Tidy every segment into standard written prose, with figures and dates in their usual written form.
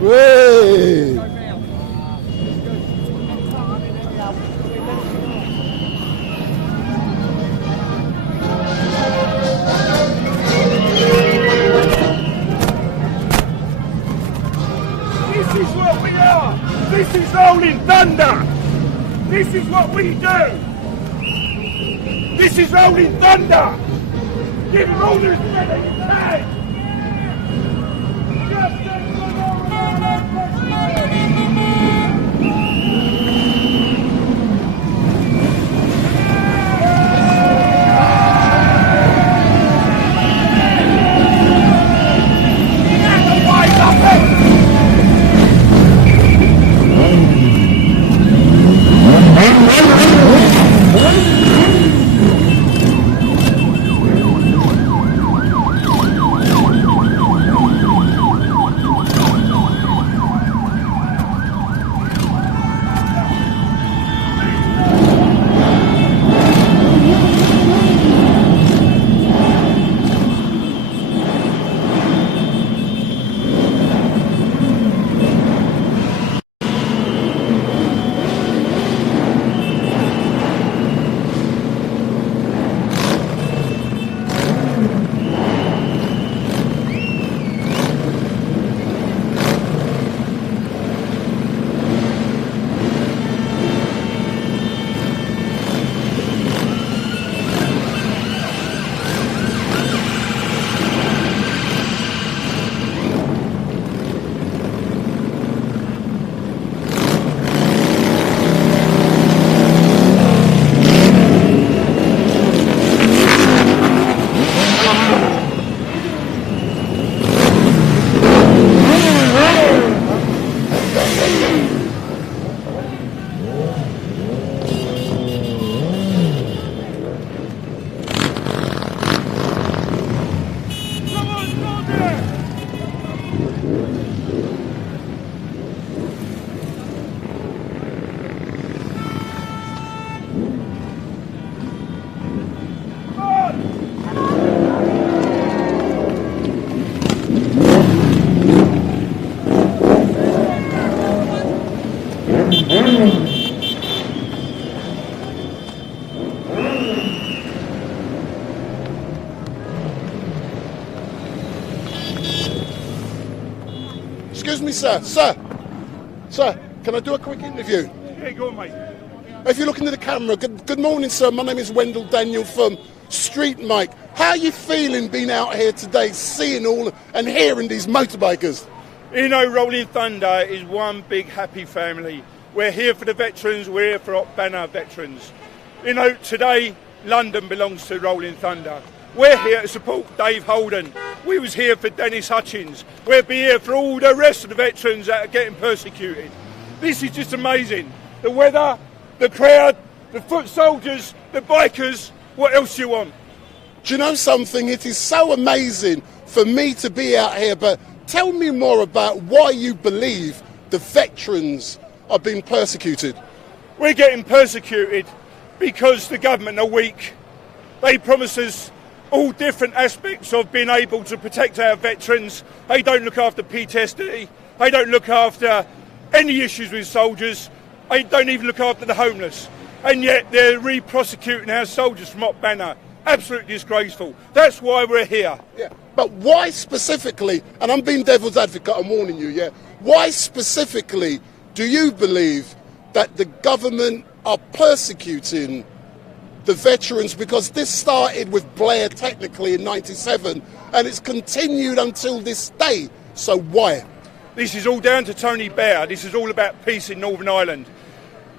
Way. This is what we are. This is Rolling Thunder. This is what we do. This is Rolling Thunder. Give him all the respect that you can. Excuse me, sir. Sir, can I do a quick interview? Yeah, go on, mate. If you look into the camera, good morning, sir. My name is Wendell Daniel from StreetMic. How are you feeling being out here today, seeing all and hearing these motorbikers? You know, Rolling Thunder is one big happy family. We're here for the veterans, we're here for Op Banner veterans. You know, today, London belongs to Rolling Thunder. We're here to support Dave Holden. We was here for Dennis Hutchins. We'll be here for all the rest of the veterans that are getting persecuted. This is just amazing. The weather, the crowd, the foot soldiers, the bikers, what else do you want? Do you know something? It is so amazing for me to be out here, but tell me more about why you believe the veterans are being persecuted. We're getting persecuted because the government are weak. They promise us all different aspects of being able to protect our veterans. They don't look after PTSD. They don't look after any issues with soldiers. They don't even look after the homeless. And yet they're re-prosecuting our soldiers from Op Banner. Absolutely disgraceful. That's why we're here. Yeah, but why specifically, and I'm being devil's advocate, I'm warning you, yeah, why specifically do you believe that the government are persecuting the veterans? Because this started with Blair technically in '97 and it's continued until this day. So why? This is all down to Tony Blair. This is all about peace in Northern Ireland.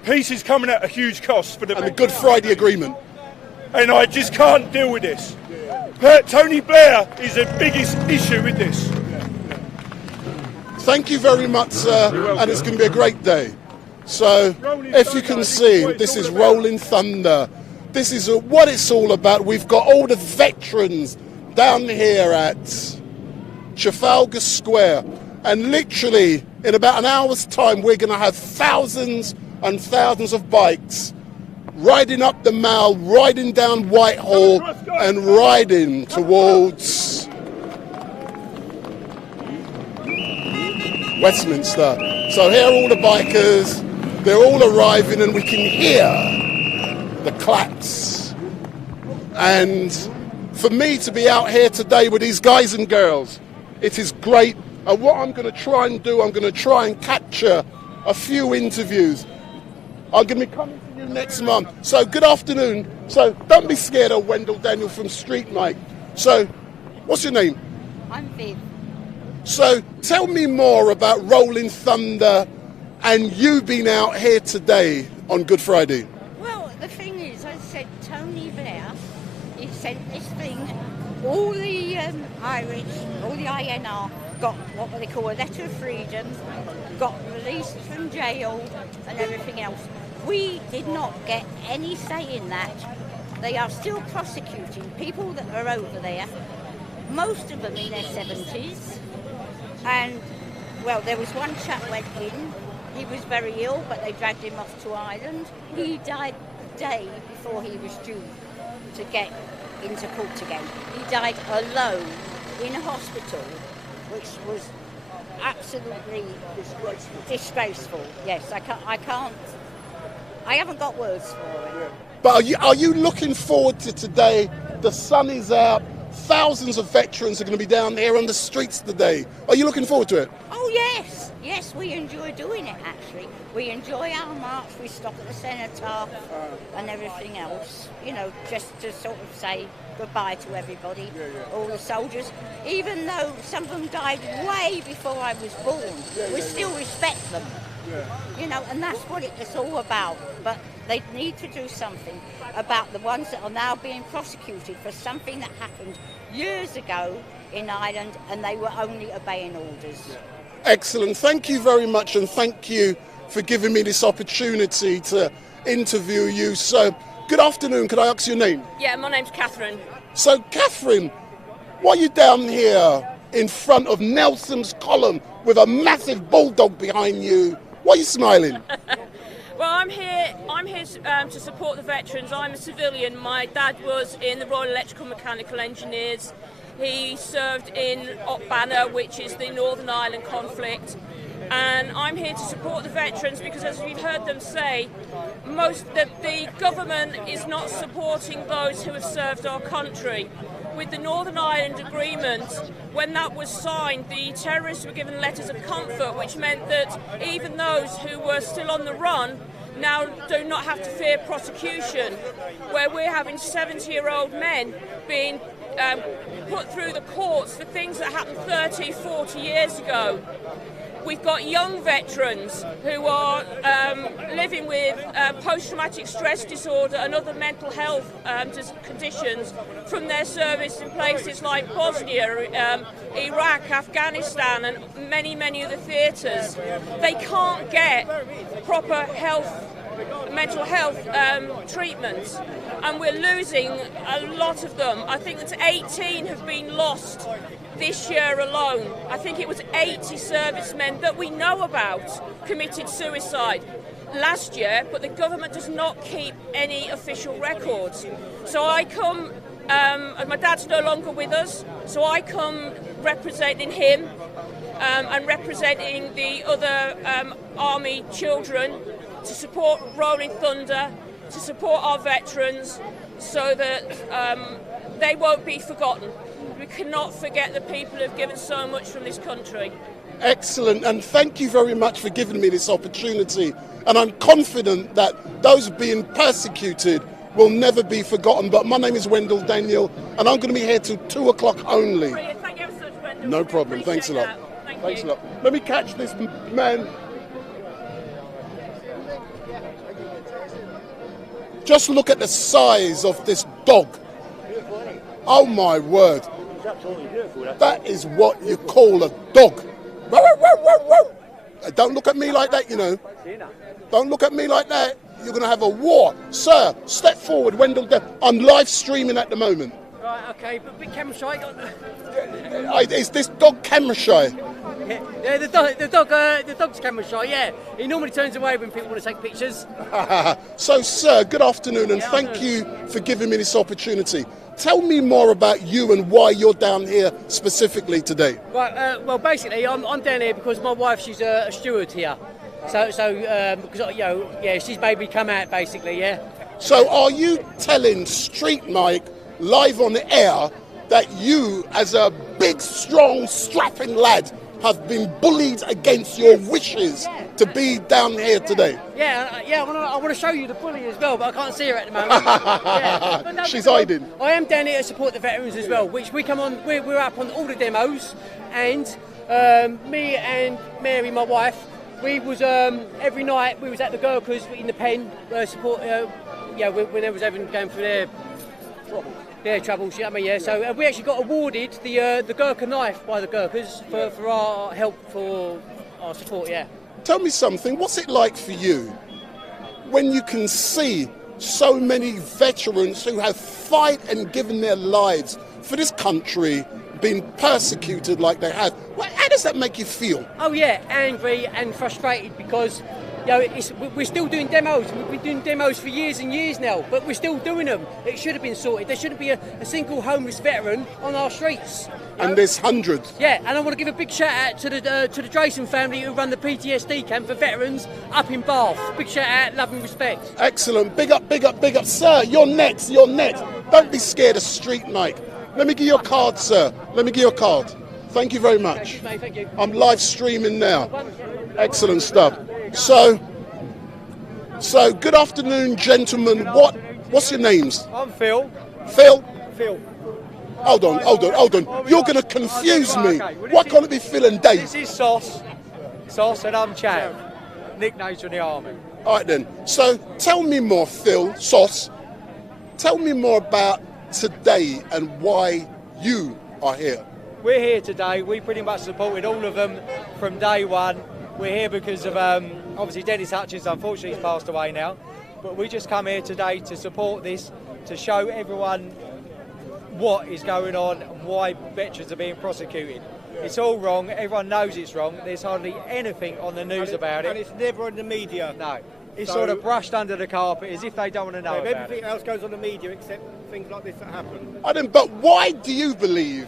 Peace is coming at a huge cost for the... And the Good Friday Agreement. And I just can't deal with this. Tony Blair is the biggest issue with this. Thank you very much, sir, and it's going to be a great day. So, if you can see, this is Rolling Thunder. This is what it's all about. We've got all the veterans down here at Trafalgar Square, and literally in about an hour's time we're going to have thousands and thousands of bikes riding up the Mall, riding down Whitehall and riding towards Westminster. So here are all the bikers. They're all arriving and we can hear the claps. And for me to be out here today with these guys and girls, it is great. And what I'm going to try and do, I'm going to try and capture a few interviews. I'm going to be coming to you next month. So good afternoon. So don't be scared of Wendell Daniel from StreetMic. So what's your name? I'm Viv. So tell me more about Rolling Thunder and you being out here today on Good Friday. Well, the thing is, I said Tony Blair, he sent this thing, all the Irish, all the INR got what they call a letter of freedom, got released from jail and everything else. We did not get any say in that. They are still prosecuting people that are over there, most of them in their 70s. And, well, there was one chap went in, he was very ill, but they dragged him off to Ireland. He died the day before he was due to get into court again. He died alone in a hospital, which was absolutely disgraceful. Yes, I haven't got words for it. But are you looking forward to today? The sun is out. Thousands of veterans are going to be down there on the streets today. Are you looking forward to it? Oh, yes. Yes, we enjoy doing it, actually. We enjoy our march. We stop at the cenotaph and everything else, you know, just to sort of say goodbye to everybody, all the soldiers. Even though some of them died way before I was born, we still respect them. You know, and that's what it's all about. But they need to do something about the ones that are now being prosecuted for something that happened years ago in Ireland and they were only obeying orders. Excellent. Thank you very much, and thank you for giving me this opportunity to interview you. So, good afternoon. Could I ask your name? Yeah, my name's Catherine. So, Catherine, why are you down here in front of Nelson's column with a massive bulldog behind you? Why are you smiling? Well, I'm here to support the veterans. I'm a civilian. My dad was in the Royal Electrical Mechanical Engineers. He served in Banner, which is the Northern Ireland conflict. And I'm here to support the veterans because, as we've heard them say, the government is not supporting those who have served our country. With the Northern Ireland Agreement, when that was signed, the terrorists were given letters of comfort, which meant that even those who were still on the run now do not have to fear prosecution, where we're having 70-year-old men being put through the courts for things that happened 30, 40 years ago. We've got young veterans who are living with post-traumatic stress disorder and other mental health conditions from their service in places like Bosnia, Iraq, Afghanistan and many, many other theatres. They can't get proper mental health treatment, and we're losing a lot of them. I think that 18 have been lost this year alone. I think it was 80 servicemen that we know about committed suicide last year, but the government does not keep any official records. So I come, and my dad's no longer with us, so I come representing him and representing the other army children to support Rolling Thunder, to support our veterans so that they won't be forgotten. We cannot forget the people who have given so much from this country. Excellent, and thank you very much for giving me this opportunity. And I'm confident that those being persecuted will never be forgotten. But my name is Wendell Daniel, and I'm going to be here till 2 o'clock only. Brilliant. Thank you so much, Wendell. No problem. Thanks a lot. Thanks a lot. Let me catch this man. Just look at the size of this dog. Oh my word. That is what you call a dog. Don't look at me like that, you know. Don't look at me like that. You're going to have a war. Sir, step forward, Wendell. I'm live streaming at the moment. Right, okay, but a bit camera shy. Is this dog camera shy? Yeah, the dog's camera shy. Yeah, he normally turns away when people want to take pictures. So, sir, good afternoon, and thank you for giving me this opportunity. Tell me more about you and why you're down here specifically today. Right. Well, basically, I'm down here because my wife, she's a steward here. So because she's made me come out basically. Yeah. So, are you telling StreetMic live on the air that you, as a big, strong, strapping lad, have been bullied against your wishes to be down here today? Yeah. I want to show you the bully as well, but I can't see her at the moment. Yeah. No, She's hiding. I am down here to support the veterans as well, which we come on. We're up on all the demos, and me and Mary, my wife, we was every night we was at the Gurkhas in the pen support. When there was everyone going through their troubles. You know what I mean? Yeah. So we actually got awarded the Gurkha knife by the Gurkhas for our help, for our support. Yeah. Tell me something. What's it like for you when you can see so many veterans who have fight and given their lives for this country being persecuted like they have? How does that make you feel? Oh yeah, angry and frustrated because we're still doing demos. We've been doing demos for years and years now, but we're still doing them. It should have been sorted. There shouldn't be a single homeless veteran on our streets. And there's hundreds. Yeah, and I want to give a big shout out to the Drayson family who run the PTSD camp for veterans up in Bath. Big shout out, love and respect. Excellent. Big up, big up, big up. Sir, you're next. Don't be scared of StreetMic. Let me give you a card, sir. Let me give you a card. Thank you very much. Thank you, mate. Thank you. I'm live streaming now. Excellent stuff. So good afternoon, gentlemen. What's your names? I'm Phil. Phil? Phil. Hold on. You're going to confuse me. Why can't it be Phil and Dave? This is Sauce, and I'm Chav. Nicknames from the army. All right then. So tell me more, Phil, Sauce. Tell me more about today and why you are here. We're here today. We pretty much supported all of them from day one. We're here because of, obviously, Dennis Hutchins, unfortunately, he's passed away now. But we just come here today to support this, to show everyone what is going on and why veterans are being prosecuted. It's all wrong. Everyone knows it's wrong. There's hardly anything on the news about it. And it's never in the media. No. It's sort of brushed under the carpet as if they don't want to know about everything else goes on the media except things like this that happen. But why do you believe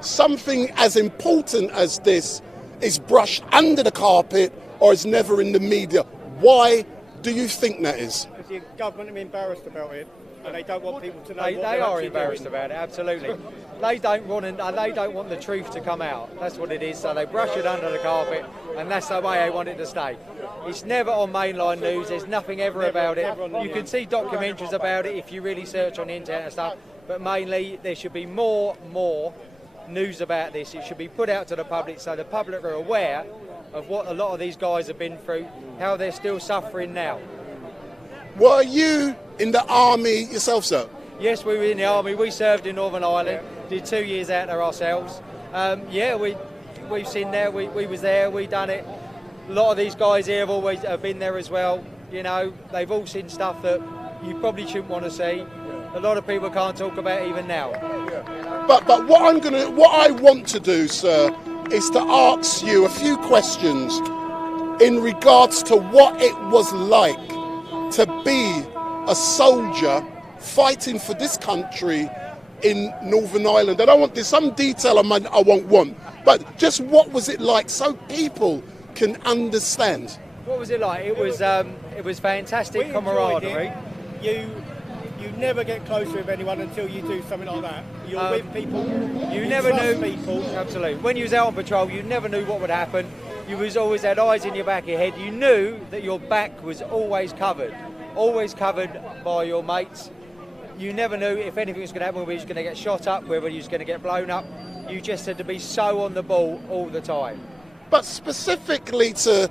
something as important as this is brushed under the carpet or is never in the media? Why do you think that is? Because the government are embarrassed about it, and they don't want people to know. They are embarrassed about it, absolutely. They don't want the truth to come out. That's what it is. So they brush it under the carpet, and that's the way they want it to stay. It's never on mainline news. There's nothing ever about it. You can see documentaries about it if you really search on the internet and stuff. But mainly, there should be more news about this. It should be put out to the public so the public are aware of what a lot of these guys have been through, how they're still suffering now. Were you in the army yourself, sir? Yes, we were in the army. We served in Northern Ireland, did 2 years out there ourselves. We've seen there, we was there, we done it. A lot of these guys here have been there as well. You know, they've all seen stuff that you probably shouldn't want to see. A lot of people can't talk about even now. But what I want to do, sir, is to ask you a few questions in regards to what it was like to be a soldier fighting for this country in Northern Ireland. And I want some detail I won't want, but just what was it like so people can understand? What was it like? It was fantastic camaraderie. You never get close with anyone until you do something like that. You're with people. You never knew. People. Absolutely. When you was out on patrol, you never knew what would happen. You was always had eyes in your back of your head. You knew that your back was always covered by your mates. You never knew if anything was going to happen, whether you was going to get shot up, whether you was going to get blown up. You just had to be so on the ball all the time. But specifically to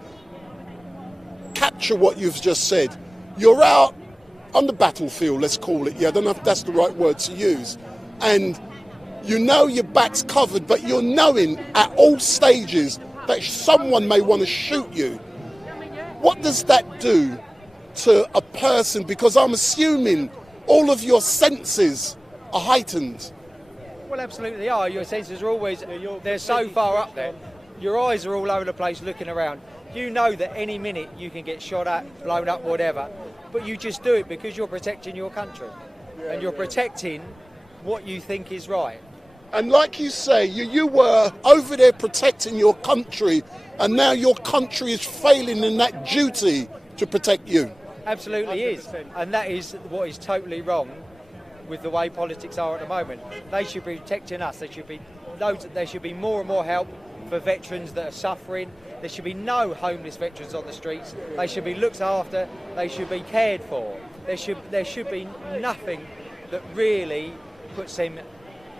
capture what you've just said, you're out on the battlefield, let's call it. Yeah, I don't know if that's the right word to use. And you know your back's covered, but you're knowing at all stages that someone may want to shoot you. What does that do to a person? Because I'm assuming all of your senses are heightened. Well, absolutely they are. Your senses are always, they're so far up there. your eyes are all over the place looking around. You know that any minute you can get shot at, blown up, whatever, but you just do it because you're protecting your country and you're protecting what you think is right. And like you say, you were over there protecting your country, and now your country is failing in that duty to protect you. Absolutely 100%. Is, and that is what is totally wrong with the way politics are at the moment. They should be protecting us. There should be more and more help for veterans that are suffering. There should be no homeless veterans on the streets. They should be looked after. They should be cared for. There should be nothing that really puts them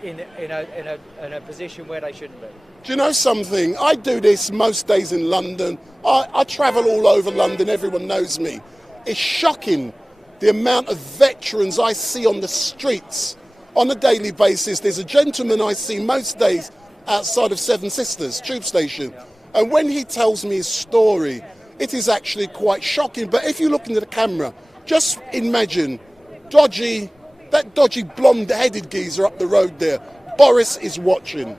in a position where they shouldn't be. Do you know something? I do this most days in London. I travel all over London. Everyone knows me. It's shocking the amount of veterans I see on the streets on a daily basis. There's a gentleman I see most days outside of Seven Sisters tube station, and when he tells me his story, it is actually quite shocking. But if you look into the camera, just imagine that dodgy blonde-headed geezer up the road there. Boris is watching.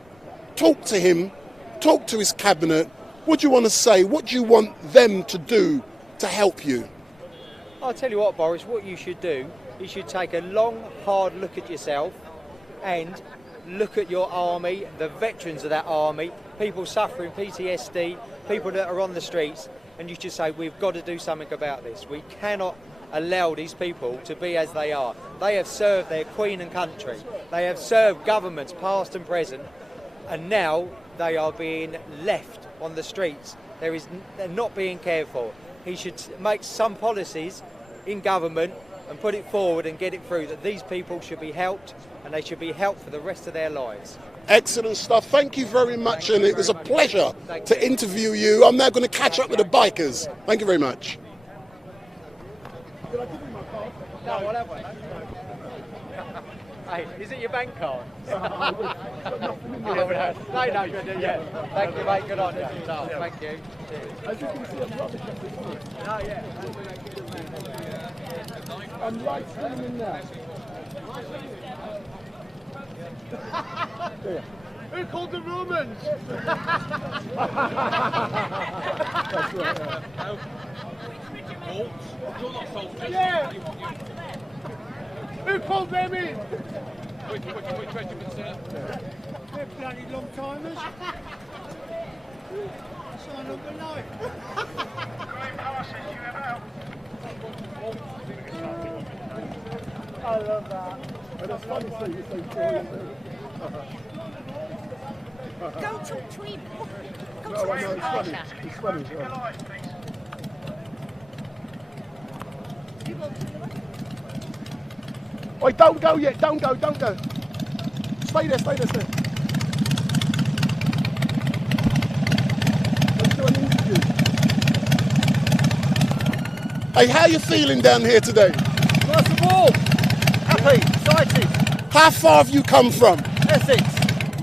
Talk to him, talk to his cabinet. What do you want to say? What do you want them to do to help you? I'll tell you what, Boris, what you should do, you should take a long, hard look at yourself and look at your army, the veterans of that army, people suffering PTSD, people that are on the streets, and you should say, we've got to do something about this. We cannot allow these people to be as they are. They have served their Queen and country. They have served governments, past and present, and now they are being left on the streets. They're not being cared for. He should make some policies in government and put it forward and get it through that these people should be helped, and they should be helped for the rest of their lives. Excellent stuff. Thank you very much, and it was a pleasure to interview you. I'm now going to catch up with the bikers. Thank you very much. Did I give you my card? No, whatever. Hey, is it your bank card? No, good, yeah. Thank you, mate. Good on you. No, thank you. As you can see, I'm rubbish at this one. Oh, yeah. I'm live streaming now. There. Who called the Romans? That's right, Yeah. Who called them in? They're bloody long timers. Sign up the life. I love that. And it's funny to see you say brilliant. Go talk to him. Go No, talk I know, to it's funny. Arthur. It's funny. Yeah. Oi, don't go yet, don't go. Stay there. Let's do an interview. Hey, how you feeling down here today? First of all, happy, excited. How far have you come from? Essex.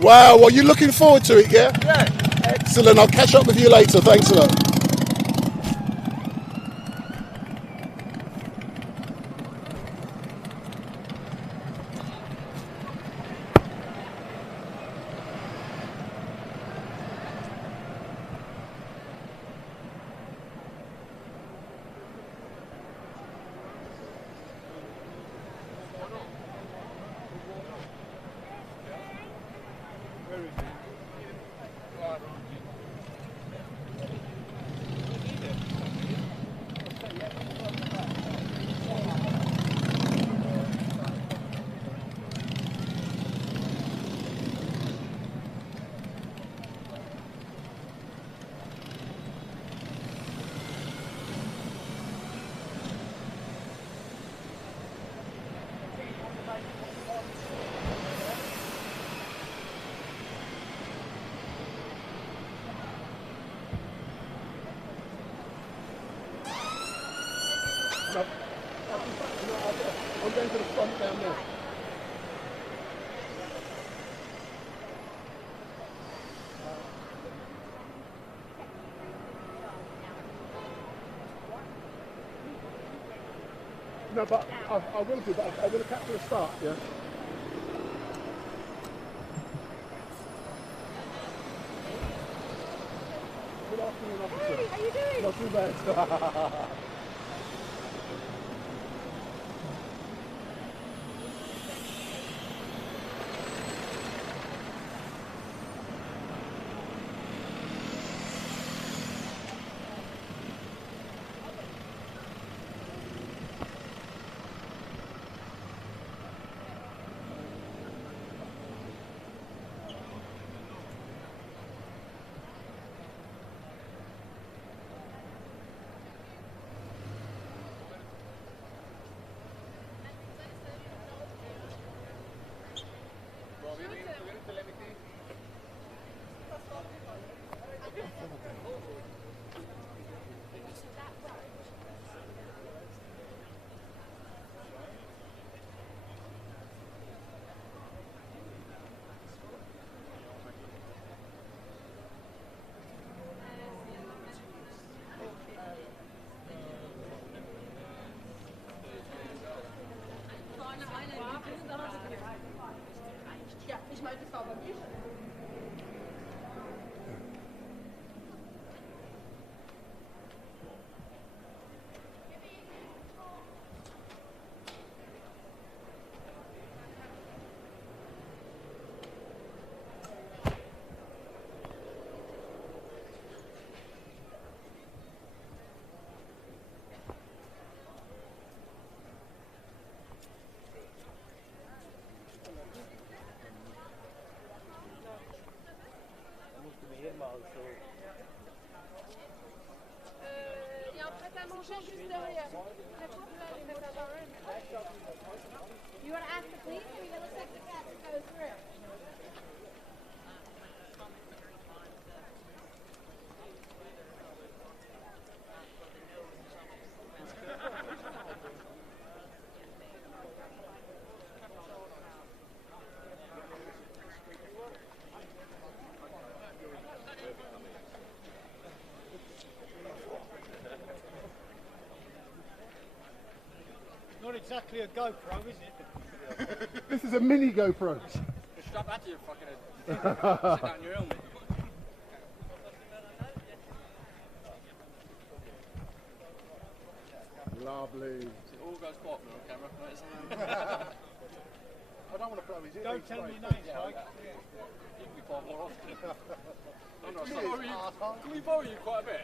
Wow, well, you're looking forward to it, yeah? Yeah. Excellent, I'll catch up with you later. Thanks a lot. I'm going to the front down there. No, but I will do, but I'm going to capture a start, yeah? afternoon, officer. Hey, how you doing? Not too bad. You want to ask the police, or you going to let the cats go through? Not exactly a GoPro, is it? This is a mini GoPro. Strap that to your fucking head. Sit down your helmet. Lovely. It all goes quiet on camera. I don't want to blow his ear. Don't tell me names, Mike. You can be quite more often. I'm not sorry. Can we borrow you quite a bit?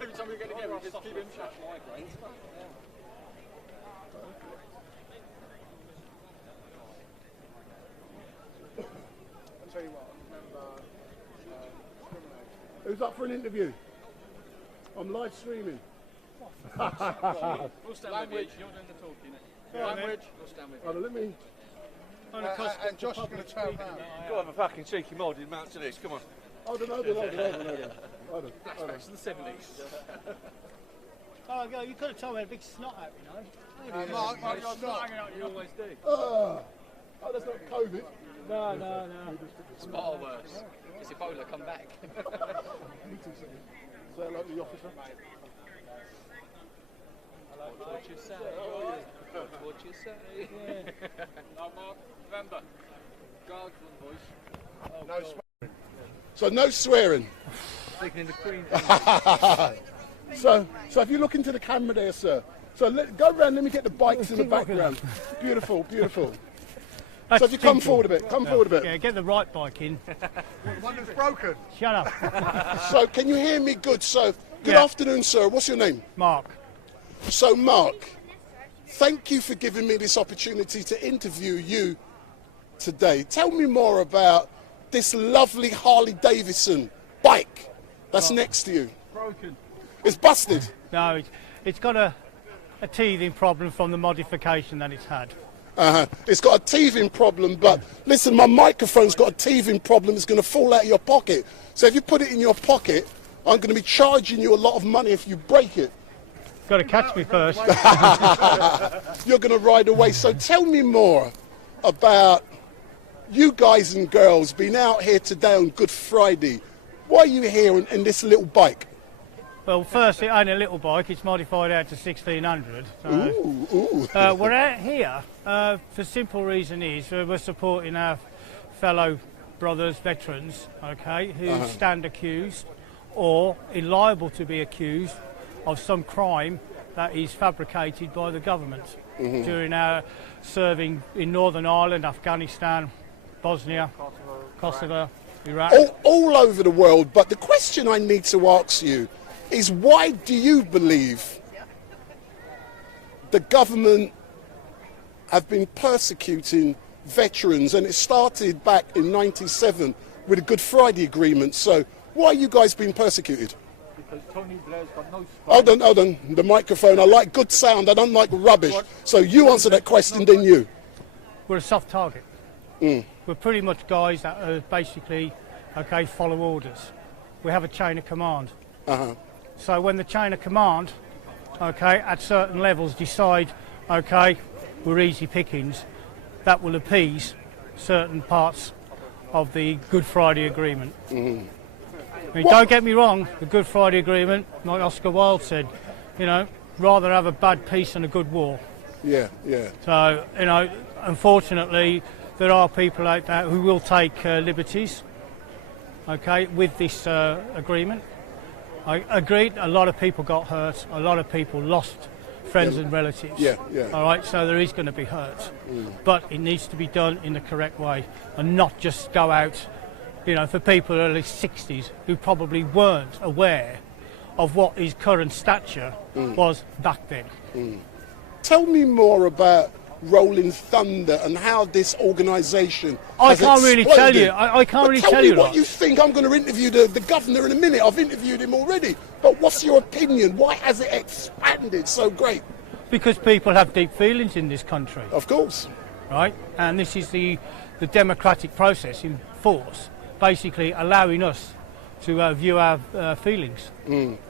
Every time we get together, we just keep him shut. Migraines. I'll tell you what, I remember who's up for an interview? I'm live streaming. We'll stand with you. You're doing the talking. Language. We'll stand with you. Hold on, let me. And Josh is going to turn around. Go have a fucking cheeky mod in Mount to this. Come on. Hold on. Flashbacks to the 70s. Oh, you could have told me a big snot out, you know. Mark, you're not hanging out. You always do. Oh, that's not COVID. No. It's far worse. It's Ebola. Come back. Say hello to the officer. What you say? What you say? No, Mark. Remember, guard one voice. No swearing. So no swearing. Speaking in the Queen. So if you look into the camera there, sir. So go around. Let me get the bikes in the background. Beautiful. So if you come forward a bit, Yeah, get the right bike in. The one that's broken. Shut up. So can you hear me good? So good afternoon, sir. What's your name? Mark. So Mark, thank you for giving me this opportunity to interview you today. Tell me more about this lovely Harley Davidson bike that's next to you. Broken. It's busted. No, it's got a teething problem from the modification that it's had. It's got a teething problem, but listen, my microphone's got a teething problem. It's going to fall out of your pocket. So if you put it in your pocket, I'm going to be charging you a lot of money if you break it. Got to catch me first. You're going to ride away. So tell me more about you guys and girls being out here today on Good Friday. Why are you here in this little bike? Well, first, it ain't a little bike. It's modified out to 1600. So, Ooh. we're out here for simple reason is we're supporting our fellow brothers, veterans, okay, who stand accused or liable to be accused of some crime that is fabricated by the government during our serving in Northern Ireland, Afghanistan, Bosnia, Kosovo, Iraq. All over the world. But the question I need to ask you is, why do you believe the government have been persecuting veterans? And it started back in '97 with the Good Friday Agreement. So why are you guys being persecuted? Because Tony Blair's got no spine. Hold on, the microphone. I like good sound, I don't like rubbish. So you answer that question, then you. We're a soft target. We're pretty much guys that are basically, okay, follow orders. We have a chain of command. So when the chain of command, okay, at certain levels decide, okay, we're easy pickings, that will appease certain parts of the Good Friday Agreement. I mean, don't get me wrong, the Good Friday Agreement, like Oscar Wilde said, you know, rather have a bad peace than a good war. Yeah, yeah. So, you know, unfortunately, there are people out there who will take liberties, okay, with this agreement. I agree, a lot of people got hurt, a lot of people lost friends and relatives. Yeah, yeah. All right, so there is going to be hurt. But it needs to be done in the correct way and not just go out, you know, for people early 60s who probably weren't aware of what his current stature was back then. Tell me more about Rolling Thunder and how this organisation I has can't really exploded. tell you. I can't really tell tell me you what that. you think. I'm going to interview the governor in a minute. I've interviewed him already. But what's your opinion? Why has it expanded so great? Because people have deep feelings in this country. Of course. Right? And this is the democratic process in force, basically allowing us to view our feelings.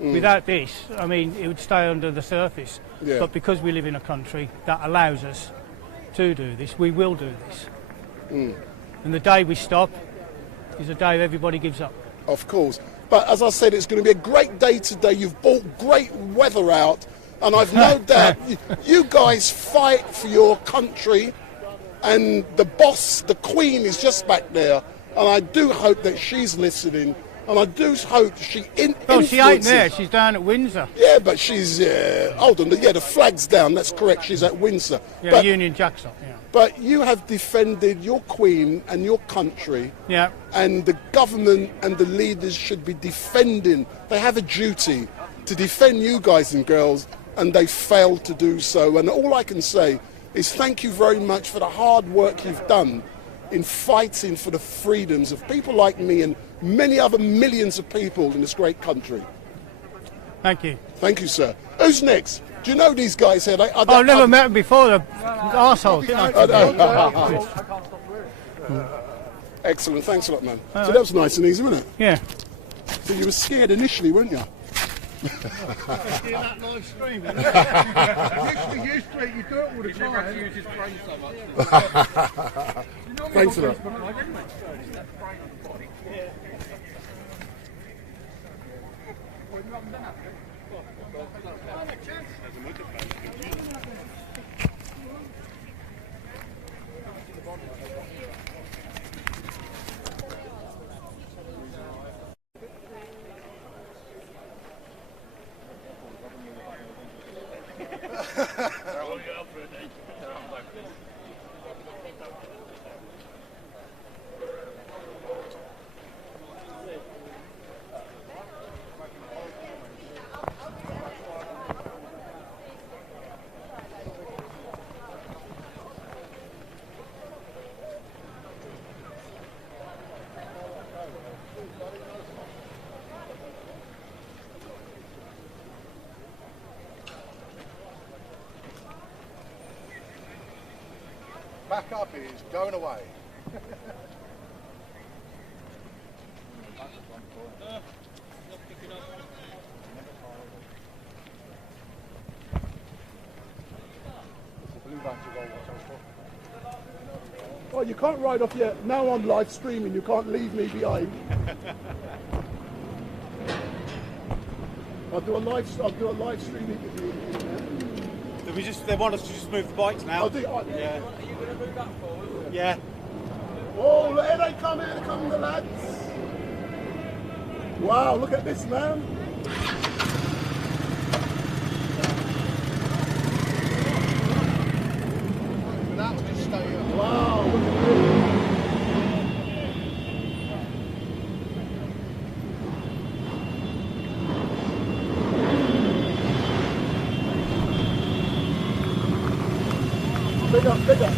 Without this, I mean, it would stay under the surface. Yeah. But because we live in a country that allows us to do this, we will do this. And the day we stop is the day everybody gives up. Of course. But as I said, it's going to be a great day today. You've brought great weather out. And I've no doubt you guys fight for your country. And the boss, the Queen, is just back there. And I do hope that she's listening. And I do hope she Oh, she ain't there. She's down at Windsor. Yeah, but she's... hold on. Yeah, the flag's down. That's correct. She's at Windsor. Yeah, but, Union Jackson. Yeah. But you have defended your Queen and your country. Yeah. And the government and the leaders should be defending. They have a duty to defend you guys and girls, and they failed to do so. And all I can say is thank you very much for the hard work you've done in fighting for the freedoms of people like me and many other millions of people in this great country. Thank you. Thank you, sir. Who's next? Do you know these guys here? I've never met them before. They're arseholes. Excellent. Thanks a lot, man. So that was nice and easy, wasn't it? Yeah. So you were scared initially, weren't you? Seeing that live stream, you used to it, you do it all the time. Never have to use his brain so much. Thanks a lot. Back up is going away. Oh, you can't ride off yet. Now I'm live streaming. You can't leave me behind. I'll do a live stream interview. They want us to just move the bikes now. I'll do. Yeah. Are you going to move that forward? Yeah. Oh, here they come, the lads. Wow, look at this, man. Wow, look at this. Big up, big up.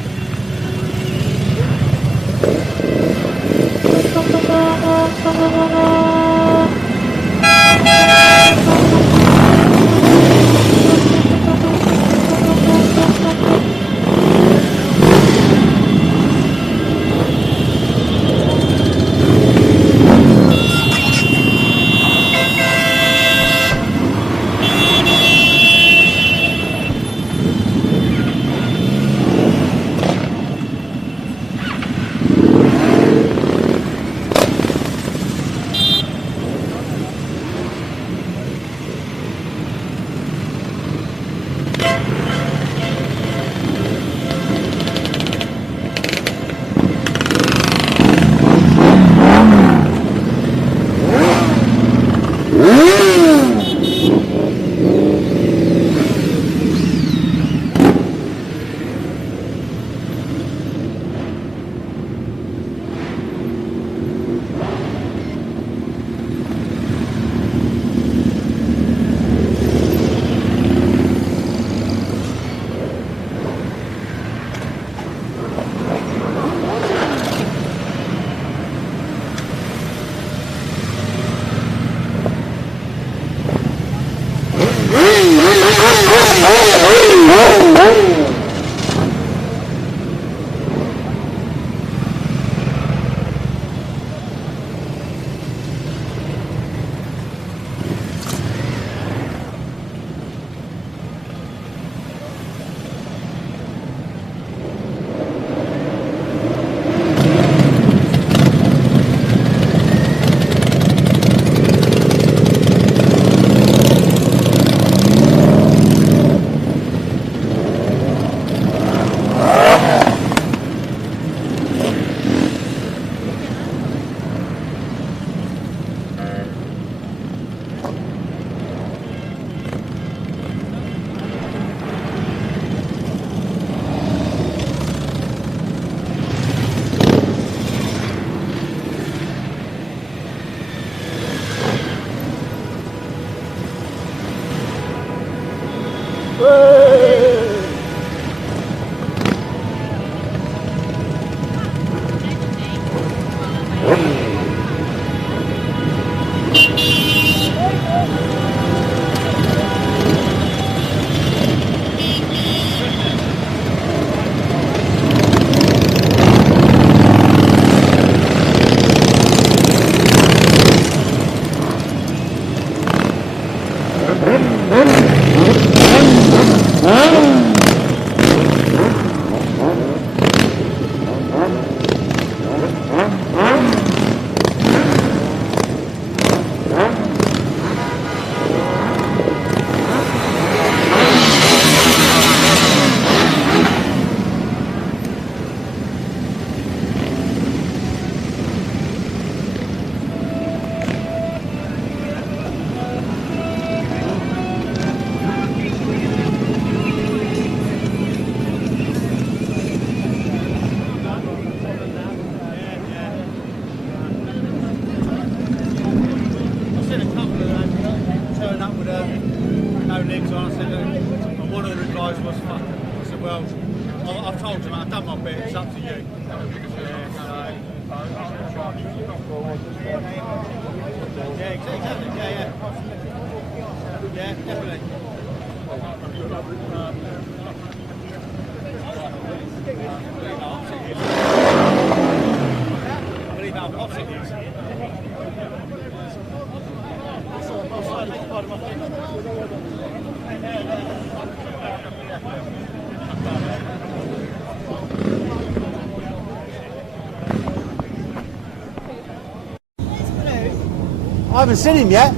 I haven't seen him yet.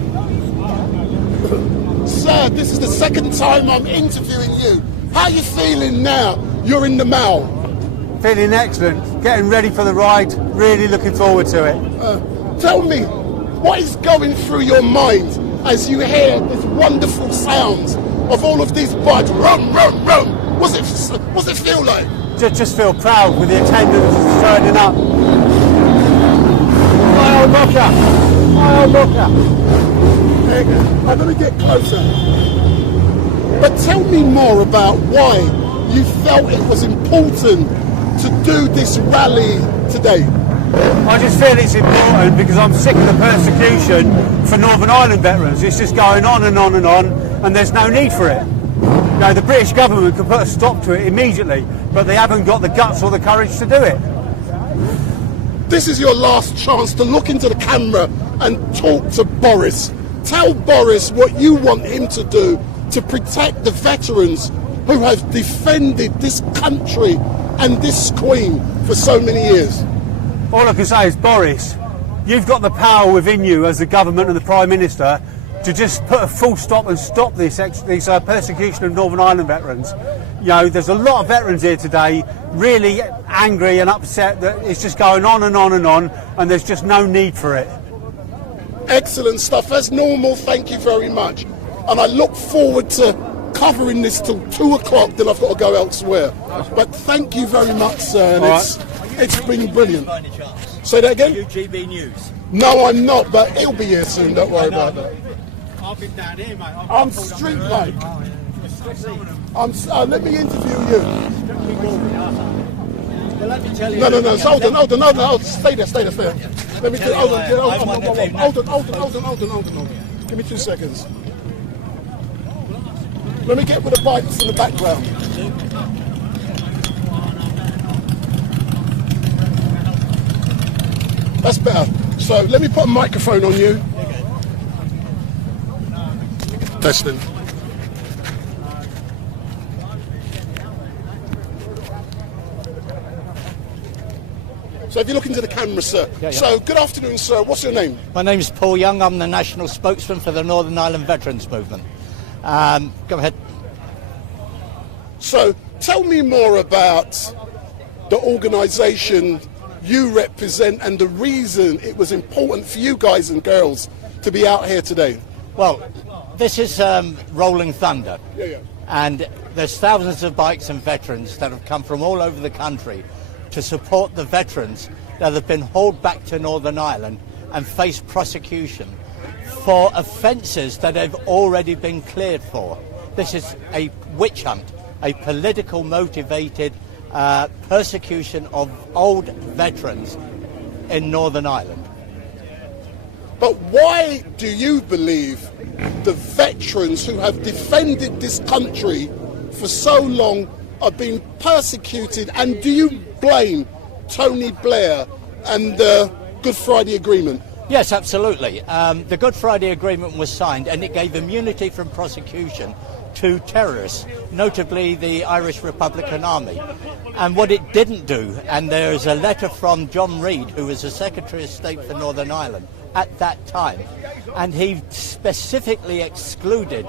Sir, this is the second time I'm interviewing you. How are you feeling now? You're in the mall. Feeling excellent. Getting ready for the ride. Really looking forward to it. Tell me, What is going through your mind as you hear this wonderful sounds of all of these bikes? Rum, rum, rum. What's it feel like? Just feel proud with the attendance turning up. My old rocker. My old rocker. There you go. I'm going to get closer. But tell me more about why you felt it was important to do this rally today. I just feel it's important because I'm sick of the persecution for Northern Ireland veterans. It's just going on and on and on, and there's no need for it. You know, the British government could put a stop to it immediately, but they haven't got the guts or the courage to do it. This is your last chance to look into the camera and talk to Boris. Tell Boris what you want him to do to protect the veterans who have defended this country and this Queen for so many years. All I can say is, Boris, you've got the power within you as the government and the Prime Minister to just put a full stop and stop this persecution of Northern Ireland veterans. You know, there's a lot of veterans here today really angry and upset that it's just going on and on and on, and there's just no need for it. Excellent stuff. As normal, thank you very much. And I look forward to covering this till 2 o'clock, then I've got to go elsewhere. But thank you very much, sir. And it's been brilliant. Say that again? UGB News. No, I'm not, but it'll be here soon. Don't worry about that. I've been down here, mate. I'm StreetMic. Let me interview you. Well, let me tell you. No. Hold on. Stay there. Let me do. Hold on. Give me 2 seconds. Let me get with the bikes in the background. That's better. So let me put a microphone on you. Testing. So if you look into the camera, sir. Yeah. So good afternoon, sir. What's your name? My name is Paul Young. I'm the national spokesman for the Northern Ireland Veterans Movement. Go ahead. So tell me more about the organisation you represent and the reason it was important for you guys and girls to be out here today. Well, this is Rolling Thunder. Yeah. And there's thousands of bikes and veterans that have come from all over the country to support the veterans that have been hauled back to Northern Ireland and face prosecution for offences that have already been cleared for. This is a witch hunt, a political motivated persecution of old veterans in Northern Ireland. But why do you believe the veterans who have defended this country for so long are being persecuted, and do you blame Tony Blair and the Good Friday Agreement? Yes, absolutely. The Good Friday Agreement was signed and it gave immunity from prosecution to terrorists, notably the Irish Republican Army. And what it didn't do, and there is a letter from John Reid, who was the Secretary of State for Northern Ireland at that time, and he specifically excluded